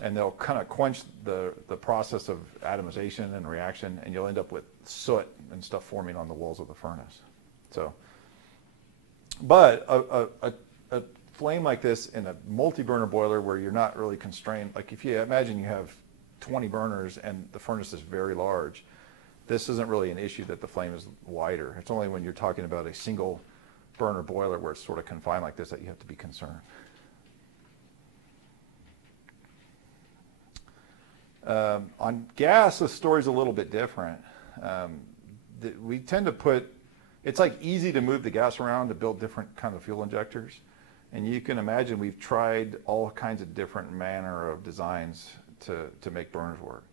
and they'll kind of quench the process of atomization and reaction, and you'll end up with soot and stuff forming on the walls of the furnace. So, but a flame like this in a multi-burner boiler where you're not really constrained, like if you imagine you have 20 burners and the furnace is very large, this isn't really an issue that the flame is wider. It's only when you're talking about a single burner boiler where it's sort of confined like this that you have to be concerned. On gas, the story's a little bit different. We tend to put, it's like easy to move the gas around to build different kind of fuel injectors. And you can imagine we've tried all kinds of different manner of designs to make burners work.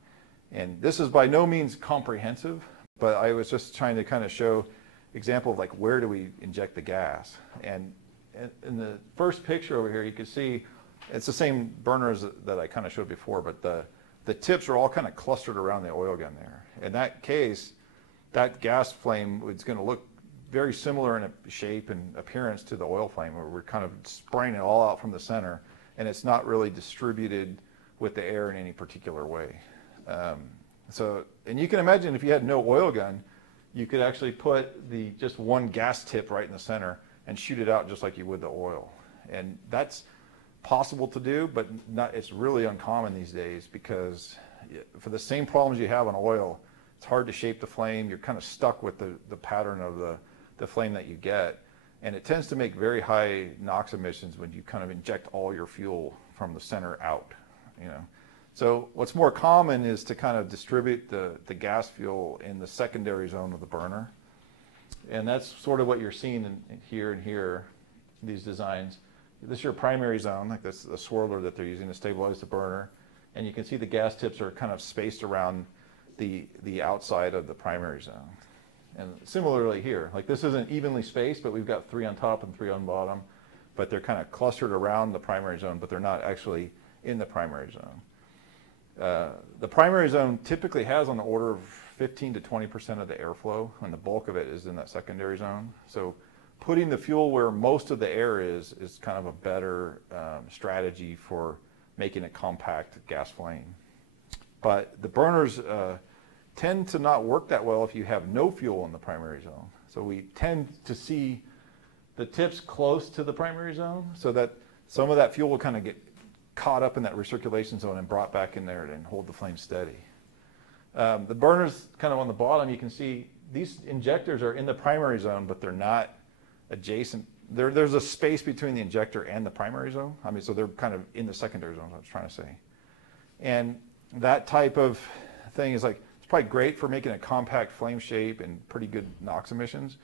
And this is by no means comprehensive, but I was just trying to kind of show example of like where do we inject the gas. And in the first picture over here, you can see it's the same burners that I kind of showed before, but the tips are all kind of clustered around the oil gun there. In that case, that gas flame is going to look very similar in shape and appearance to the oil flame, where we're kind of spraying it all out from the center, and it's not really distributed with the air in any particular way. And you can imagine if you had no oil gun, you could actually put just one gas tip right in the center and shoot it out just like you would the oil. And that's possible to do, but it's really uncommon these days, because for the same problems you have on oil, it's hard to shape the flame. You're kind of stuck with the pattern of the flame that you get, and it tends to make very high NOx emissions when you kind of inject all your fuel from the center out. So what's more common is to kind of distribute the gas fuel in the secondary zone of the burner, and that's sort of what you're seeing in here, these designs. This is your primary zone, like this, the swirler that they're using to stabilize the burner, and you can see the gas tips are kind of spaced around the outside of the primary zone. And similarly here, like this isn't evenly spaced, but we've got 3 on top and 3 on bottom, but they're kind of clustered around the primary zone, but they're not actually in the primary zone. The primary zone typically has on the order of 15 to 20% of the airflow, and the bulk of it is in that secondary zone. So putting the fuel where most of the air is kind of a better strategy for making a compact gas flame. But the burners tend to not work that well if you have no fuel in the primary zone. So we tend to see the tips close to the primary zone so that some of that fuel will kind of get caught up in that recirculation zone and brought back in there and hold the flame steady. The burners kind of on the bottom, you can see these injectors are in the primary zone, but they're not adjacent. There's a space between the injector and the primary zone. I mean, so they're kind of in the secondary zone, is what I was trying to say. And that type of thing is like, it's probably great for making a compact flame shape and pretty good NOx emissions,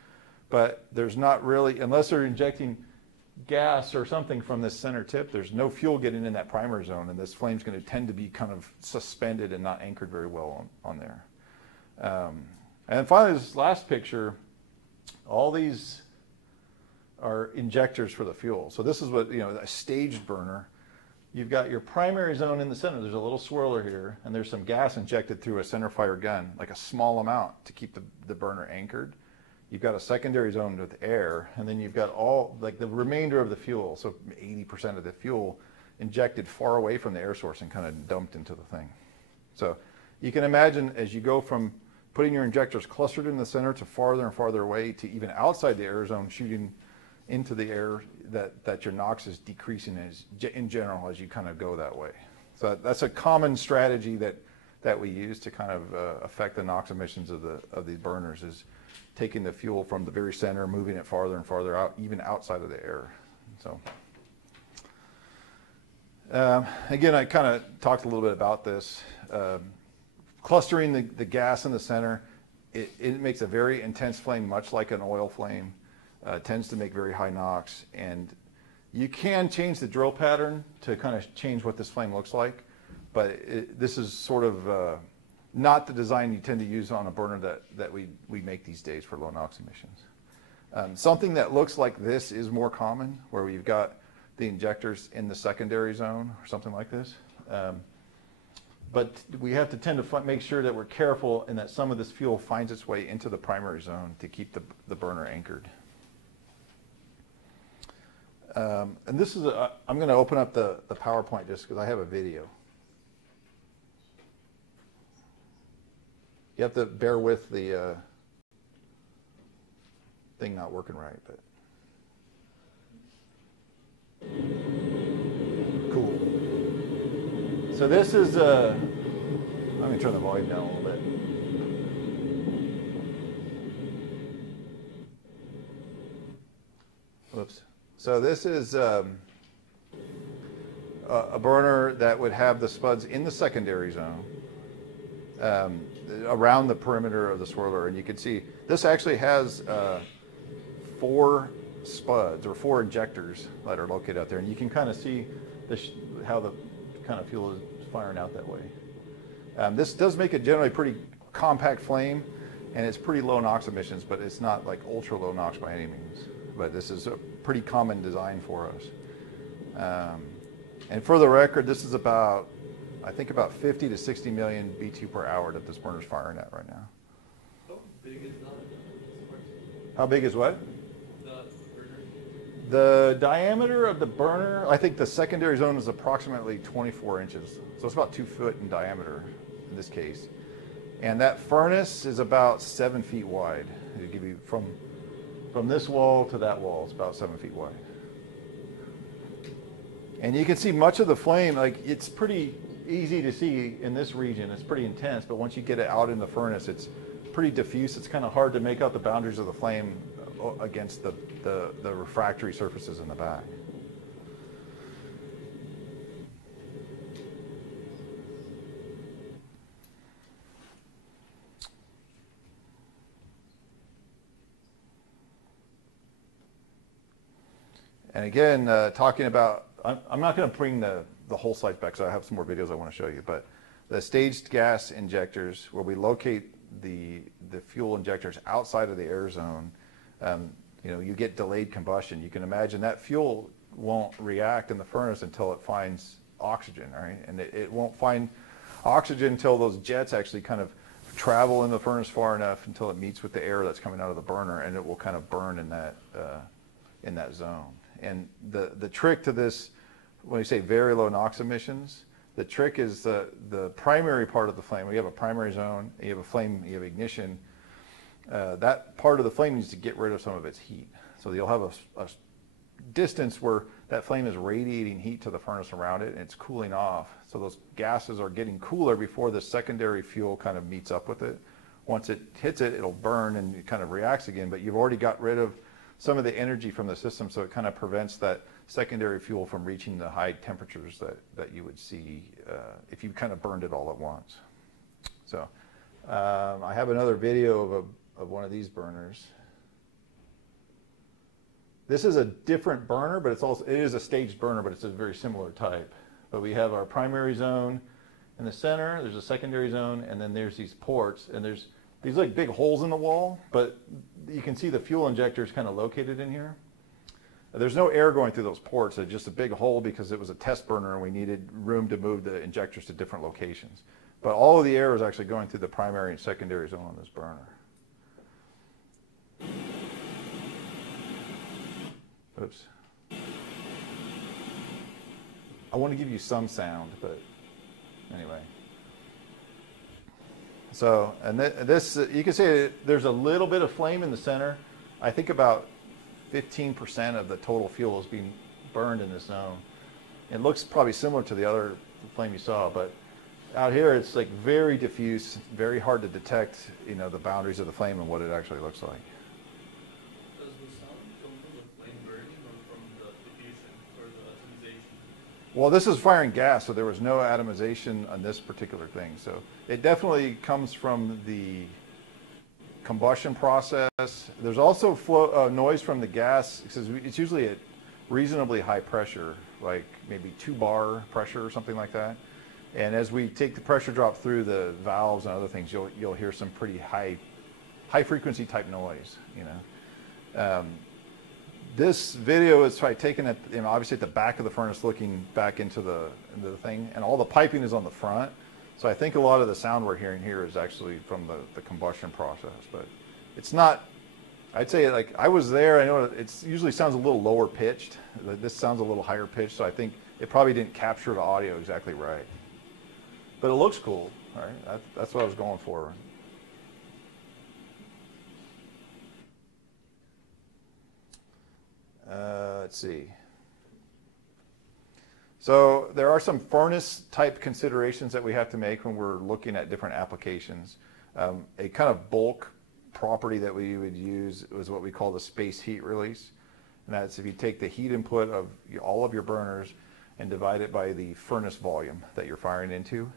but there's not really, unless they're injecting gas or something from this center tip, there's no fuel getting in that primary zone, and this flame's going to tend to be kind of suspended and not anchored very well on there. And finally, this last picture, all these are injectors for the fuel. So this is what, a staged burner. You've got your primary zone in the center. There's a little swirler here, and there's some gas injected through a center fire gun, like a small amount to keep the burner anchored. You've got a secondary zone with air, and then you've got all, like the remainder of the fuel, so 80% of the fuel injected far away from the air source and kind of dumped into the thing. So you can imagine as you go from putting your injectors clustered in the center to farther and farther away to even outside the air zone, shooting into the air, that your NOx is decreasing in general as you kind of go that way. So that's a common strategy that we use to kind of affect the NOx emissions of these burners, is taking the fuel from the very center, moving it farther and farther out, even outside of the air. So again, I kind of talked a little bit about this. Clustering the gas in the center, it makes a very intense flame, much like an oil flame. Tends to make very high NOx, and you can change the drill pattern to kind of change what this flame looks like, but this is sort of not the design you tend to use on a burner that we make these days for low NOx emissions. Something that looks like this is more common, where we've got the injectors in the secondary zone or something like this. But we have to tend to make sure that we're careful and that some of this fuel finds its way into the primary zone to keep the burner anchored. And this is, I'm going to open up the PowerPoint just because I have a video. You have to bear with the thing not working right, but cool. So this is, let me turn the volume down a little bit. Whoops. So this is a burner that would have the spuds in the secondary zone around the perimeter of the swirler. And you can see this actually has 4 spuds or 4 injectors that are located out there. And you can kind of see how the kind of fuel is firing out that way. This does make a generally pretty compact flame, and it's pretty low NOx emissions, but it's not like ultra low NOx by any means. But this is a pretty common design for us. And for the record, this is about, I think about 50 to 60 million BTU per hour that this burner's firing at right now. How big is that? How big is what? The burner? The diameter of the burner, I think the secondary zone is approximately 24 inches. So it's about 2 foot in diameter in this case. And that furnace is about 7 feet wide. It'll give you from this wall to that wall, it's about 7 feet wide. And you can see much of the flame, like it's pretty easy to see in this region. It's pretty intense, but once you get it out in the furnace, it's pretty diffuse. It's kind of hard to make out the boundaries of the flame against the refractory surfaces in the back. And again, talking about, I'm not going to bring the whole site back, so I have some more videos I want to show you, but the staged gas injectors, where we locate the fuel injectors outside of the air zone, you know, you get delayed combustion. You can imagine that fuel won't react in the furnace until it finds oxygen, right? And it won't find oxygen until those jets actually kind of travel in the furnace far enough until it meets with the air that's coming out of the burner, and it will kind of burn in that zone. And the trick to this, when you say very low NOx emissions, the trick is the primary part of the flame. We have a primary zone, you have a flame, you have ignition. That part of the flame needs to get rid of some of its heat. So you'll have a distance where that flame is radiating heat to the furnace around it, and it's cooling off. So those gases are getting cooler before the secondary fuel kind of meets up with it. Once it hits it, it'll burn and it kind of reacts again, but you've already got rid of some of the energy from the system, so it kind of prevents that secondary fuel from reaching the high temperatures that you would see if you kind of burned it all at once. So I have another video of one of these burners. This is a different burner, but it is a staged burner, but it's a very similar type. But we have our primary zone in the center, there's a secondary zone, and then there's these ports, and there's these like big holes in the wall, but you can see the fuel injectors kind of located in here. There's no air going through those ports. It's just a big hole because it was a test burner and we needed room to move the injectors to different locations. But all of the air is actually going through the primary and secondary zone on this burner. Oops. I want to give you some sound, but anyway. So, and this, you can see there's a little bit of flame in the center. I think about 15% of the total fuel is being burned in this zone. It looks probably similar to the other flame you saw, but out here it's like very diffuse, very hard to detect, you know, the boundaries of the flame and what it actually looks like. Does the sound come from the flame burning or from the diffusion or the atomization? Well, this is firing gas, so there was no atomization on this particular thing. So it definitely comes from the combustion process. There's also noise from the gas, because it's usually at reasonably high pressure, like maybe 2 bar pressure or something like that. And as we take the pressure drop through the valves and other things, you'll hear some pretty high frequency type noise, you know. This video is probably taken at, you know, obviously at the back of the furnace, looking back into the thing, and all the piping is on the front. So I think a lot of the sound we're hearing here is actually from the combustion process, but it's not. I'd say, like, I was there. I know it usually sounds a little lower pitched. This sounds a little higher pitched, so I think it probably didn't capture the audio exactly right. But it looks cool, right? That's what I was going for. Let's see. So there are some furnace type considerations that we have to make when we're looking at different applications. A kind of bulk property that we would use was what we call the space heat release. And that's if you take the heat input of all of your burners and divide it by the furnace volume that you're firing into.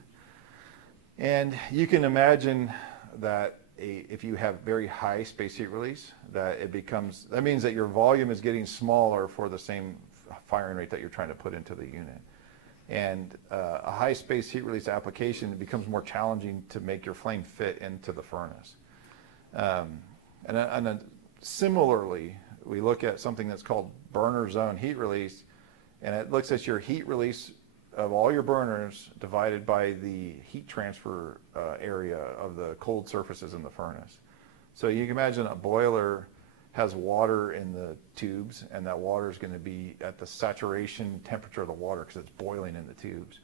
And you can imagine that if you have very high space heat release, that means that your volume is getting smaller for the same firing rate that you're trying to put into the unit. And a high space heat release application, it becomes more challenging to make your flame fit into the furnace. And then similarly, we look at something that's called burner zone heat release, and it looks at your heat release of all your burners divided by the heat transfer area of the cold surfaces in the furnace. So you can imagine a boiler has water in the tubes, and that water is going to be at the saturation temperature of the water because it's boiling in the tubes.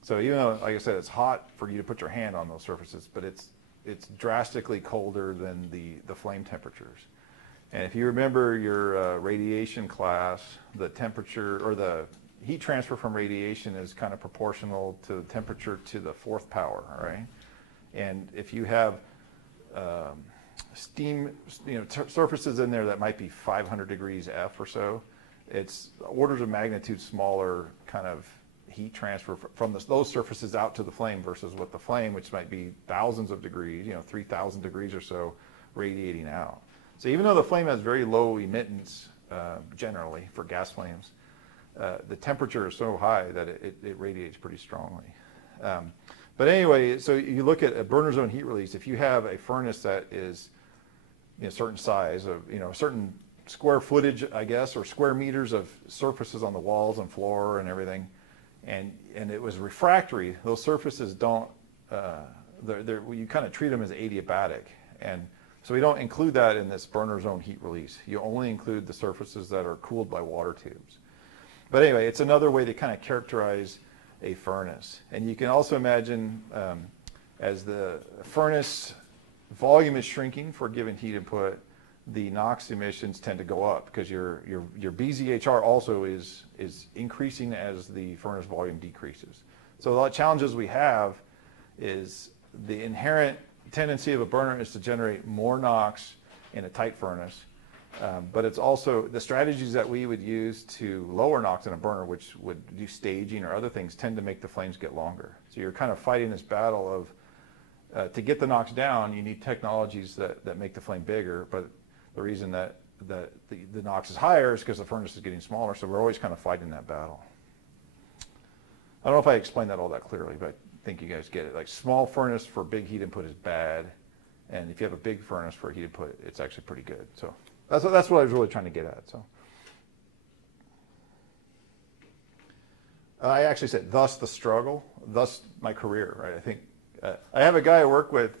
So even though, like I said, it's hot for you to put your hand on those surfaces, but it's drastically colder than the flame temperatures. And if you remember your radiation class, the temperature or the heat transfer from radiation is kind of proportional to the temperature to the 4th power, right? And if you have steam, surfaces in there that might be 500 degrees F or so, it's orders of magnitude smaller kind of heat transfer from those surfaces out to the flame versus what the flame, which might be thousands of degrees, 3,000 degrees or so, radiating out. So even though the flame has very low emittance generally for gas flames, the temperature is so high that it radiates pretty strongly. But anyway, so you look at a burner zone heat release. If you have a furnace that is a certain size of, a certain square footage, I guess, or square meters of surfaces on the walls and floor and everything, and it was refractory, those surfaces don't, you kind of treat them as adiabatic. And so we don't include that in this burner zone heat release. You only include the surfaces that are cooled by water tubes. But anyway, it's another way to kind of characterize a furnace. And you can also imagine as the furnace volume is shrinking for a given heat input, the NOx emissions tend to go up because your BZHR also is increasing as the furnace volume decreases. So a lot of challenges we have is the inherent tendency of a burner is to generate more NOx in a tight furnace. But it's also the strategies that we would use to lower NOx in a burner, which would do staging or other things, tend to make the flames get longer. So you're kind of fighting this battle of, to get the NOx down, you need technologies that make the flame bigger, but the reason that the NOx is higher is because the furnace is getting smaller, so we're always kind of fighting that battle. I don't know if I explained that all that clearly, but I think you guys get it. Like, small furnace for big heat input is bad, and if you have a big furnace for heat input, it's actually pretty good. So that's what I was really trying to get at. So I actually said, thus the struggle, thus my career, right? I think I have a guy I work with.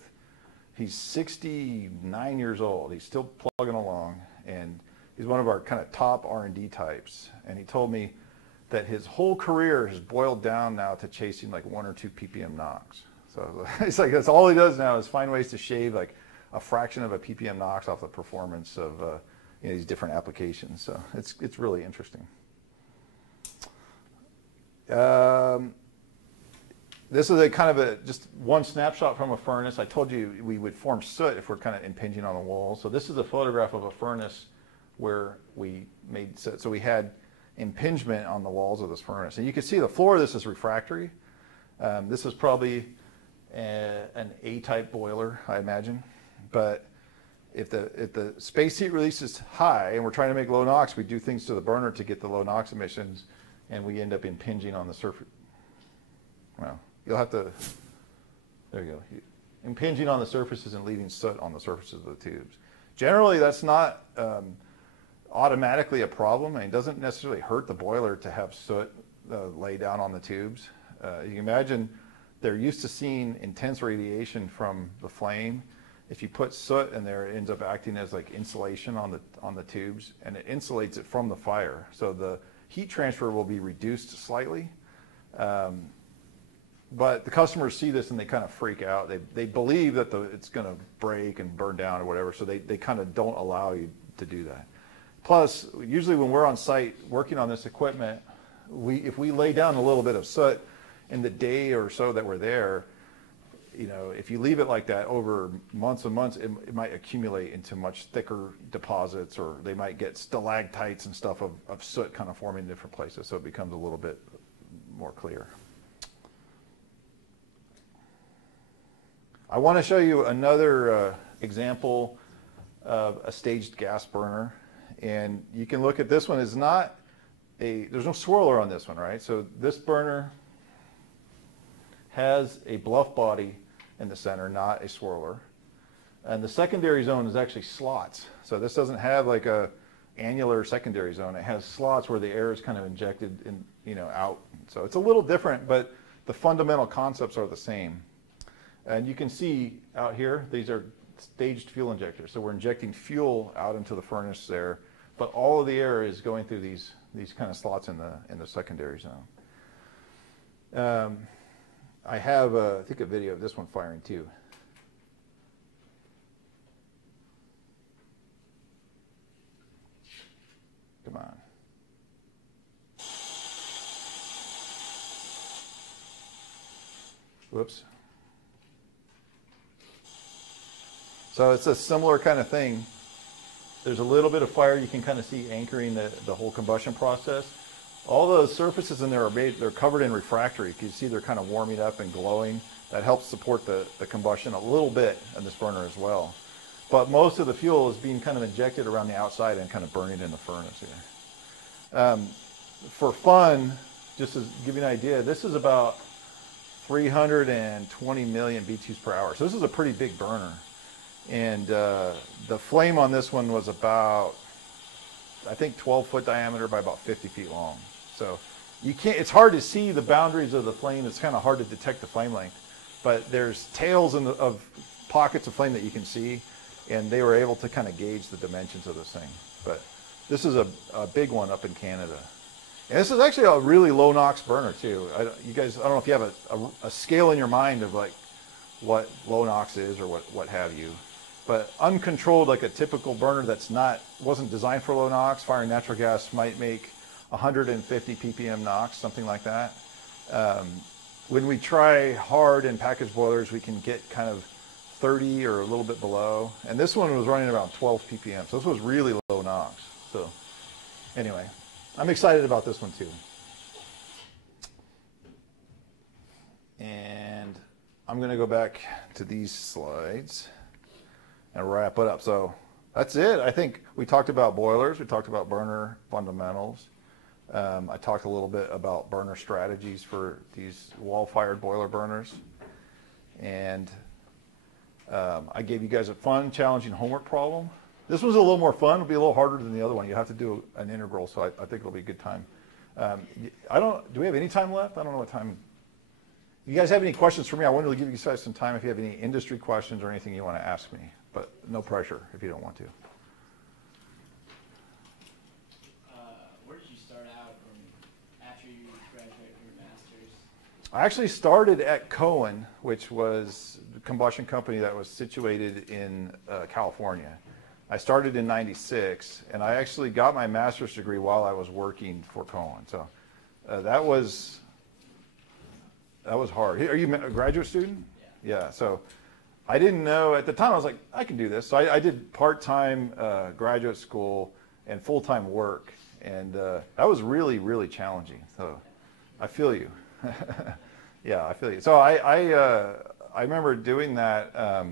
He's 69 years old. He's still plugging along, and he's one of our kind of top R&D types. And he told me that his whole career has boiled down now to chasing like 1 or 2 ppm NOx. So it's like that's all he does now is find ways to shave like a fraction of a ppm NOx off the performance of these different applications. So it's really interesting. This is a kind of just one snapshot from a furnace. I told you we would form soot if we're kind of impinging on the wall. So this is a photograph of a furnace where we made soot. So we had impingement on the walls of this furnace. And you can see the floor of this is refractory. This is probably an A-type boiler, I imagine. But if the space heat release is high and we're trying to make low NOx, we do things to the burner to get the low NOx emissions, and we end up impinging on the surface. Well, you'll have to, there you go. Impinging on the surfaces and leaving soot on the surfaces of the tubes. Generally, that's not automatically a problem, and it doesn't necessarily hurt the boiler to have soot lay down on the tubes. You can imagine they're used to seeing intense radiation from the flame. If you put soot in there, it ends up acting as like insulation on the tubes, and it insulates it from the fire. So the heat transfer will be reduced slightly. But the customers see this and they kind of freak out. They believe that it's going to break and burn down or whatever, so they kind of don't allow you to do that. Plus, usually when we're on site working on this equipment, if we lay down a little bit of soot in the day or so that we're there, you know, if you leave it like that over months and months, it might accumulate into much thicker deposits, or they might get stalactites and stuff of soot kind of forming in different places, so it becomes a little bit more clear. I want to show you another example of a staged gas burner, and you can look at this one. There's no swirler on this one, right? So this burner has a bluff body in the center, not a swirler. And the secondary zone is actually slots. So this doesn't have like a annular secondary zone. It has slots where the air is kind of injected in, you know, out. So it's a little different, but the fundamental concepts are the same. And you can see out here, these are staged fuel injectors. So we're injecting fuel out into the furnace there, but all of the air is going through these kind of slots in the secondary zone. I have, I think, a video of this one firing too. Come on. Whoops. So it's a similar kind of thing. There's a little bit of fire you can kind of see anchoring the whole combustion process. All those surfaces in there they're covered in refractory. You can see they're kind of warming up and glowing. That helps support the combustion a little bit in this burner as well. But most of the fuel is being kind of injected around the outside and kind of burning in the furnace here. For fun, just to give you an idea, this is about 320 million BTUs per hour. So this is a pretty big burner. And the flame on this one was about, I think, 12-foot diameter by about 50 feet long. So you can't, it's hard to see the boundaries of the flame. It's kind of hard to detect the flame length. But there's tails of pockets of flame that you can see, and they were able to kind of gauge the dimensions of this thing. But this is a big one up in Canada. And this is actually a really low NOx burner too. You guys, I don't know if you have a scale in your mind of like what low NOx is or what have you. But uncontrolled, like a typical burner wasn't designed for low NOx, firing natural gas might make 150 ppm NOx, something like that. When we try hard in package boilers, we can get kind of 30 or a little bit below. And this one was running around 12 ppm, so this was really low NOx. So anyway, I'm excited about this one too. And I'm going to go back to these slides and wrap it up. So that's it. I think we talked about boilers. We talked about burner fundamentals. I talked a little bit about burner strategies for these wall-fired boiler burners. And I gave you guys a fun, challenging homework problem. This was a little more fun. It'll be a little harder than the other one. You have to do an integral, so I think it'll be a good time. Do we have any time left? I don't know what time. If you guys have any questions for me, I wanted to give you guys some time if you have any industry questions or anything you want to ask me. But no pressure if you don't want to. Where did you start out from after you graduated from your master's? I actually started at Cohen, which was a combustion company that was situated in California. I started in '96, and I actually got my master's degree while I was working for Cohen. So that was hard. Are you a graduate student? Yeah. Yeah. So I didn't know at the time. I was like, I can do this. So I did part-time graduate school and full-time work, and that was really, really challenging. So I feel you. Yeah, I feel you. So I remember doing that.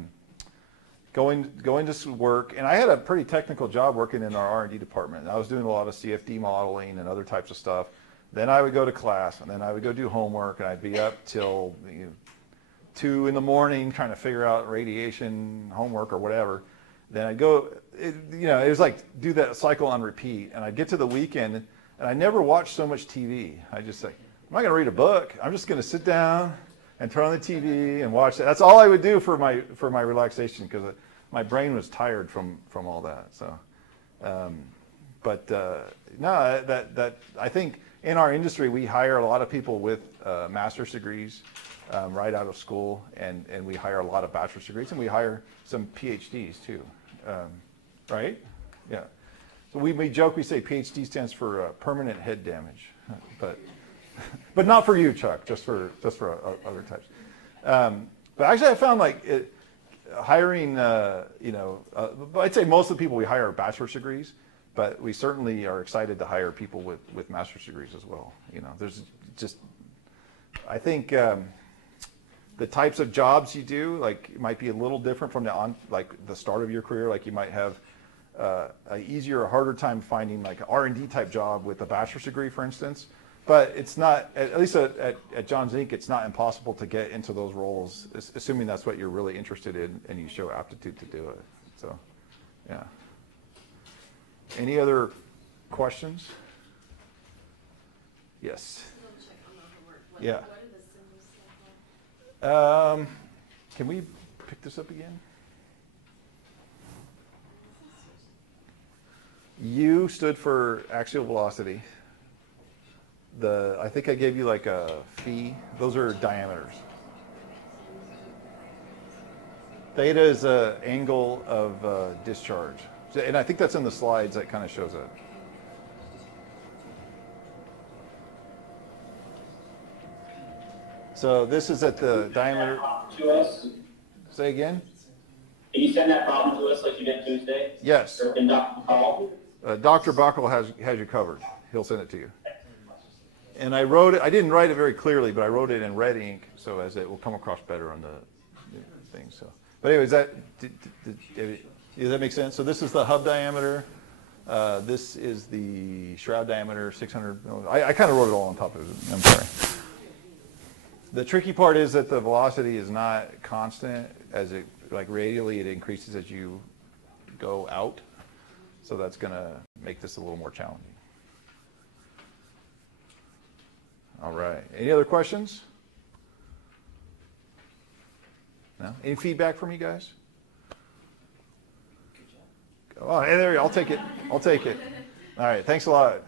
going to work, and I had a pretty technical job working in our R&D department. I was doing a lot of CFD modeling and other types of stuff. Then I would go to class, and then I would go do homework, and I'd be up till 2 in the morning trying to figure out radiation homework or whatever. Then I'd go, it was like do that cycle on repeat. And I'd get to the weekend, and I never watched so much TV. I just like, I'm not going to read a book. I'm just going to sit down and turn on the TV and watch it. That's all I would do for my relaxation, because my brain was tired from all that. So, no, that I think in our industry we hire a lot of people with master's degrees right out of school, and we hire a lot of bachelor's degrees, and we hire some PhDs too, right? Yeah. So we joke, we say PhD stands for permanent head damage, but not for you, Chuck, just for other types. But actually, I found like hiring, I'd say most of the people we hire are bachelor's degrees, but we certainly are excited to hire people with master's degrees as well. There's just, I think the types of jobs you do might be a little different from the start of your career. Like you might have an easier or harder time finding like an R&D type job with a bachelor's degree, for instance. But it's not, at least at Johns Inc., it's not impossible to get into those roles, assuming that's what you're really interested in and you show aptitude to do it. So, yeah. Any other questions? Yes. Yeah. Can we pick this up again? U stood for axial velocity. I think I gave you like a phi. Those are diameters. Theta is an angle of discharge. And I think that's in the slides that kind of shows it. So this is at the diameter. To us? Say again? Can you send that problem to us like you did Tuesday? Yes. Or in Dr. Call? Dr. Buckle has you covered. He'll send it to you. And I wrote it, I didn't write it very clearly, but I wrote it in red ink so as it will come across better on the thing. So, but anyways, does that make sense? So this is the hub diameter. This is the shroud diameter, 600 millimeters. I kind of wrote it all on top of it. I'm sorry. The tricky part is that the velocity is not constant. As it, like radially, it increases as you go out. So that's going to make this a little more challenging. All right. Any other questions? No? Any feedback from you guys? Oh, hey, there you go. I'll take it. I'll take it. All right. Thanks a lot.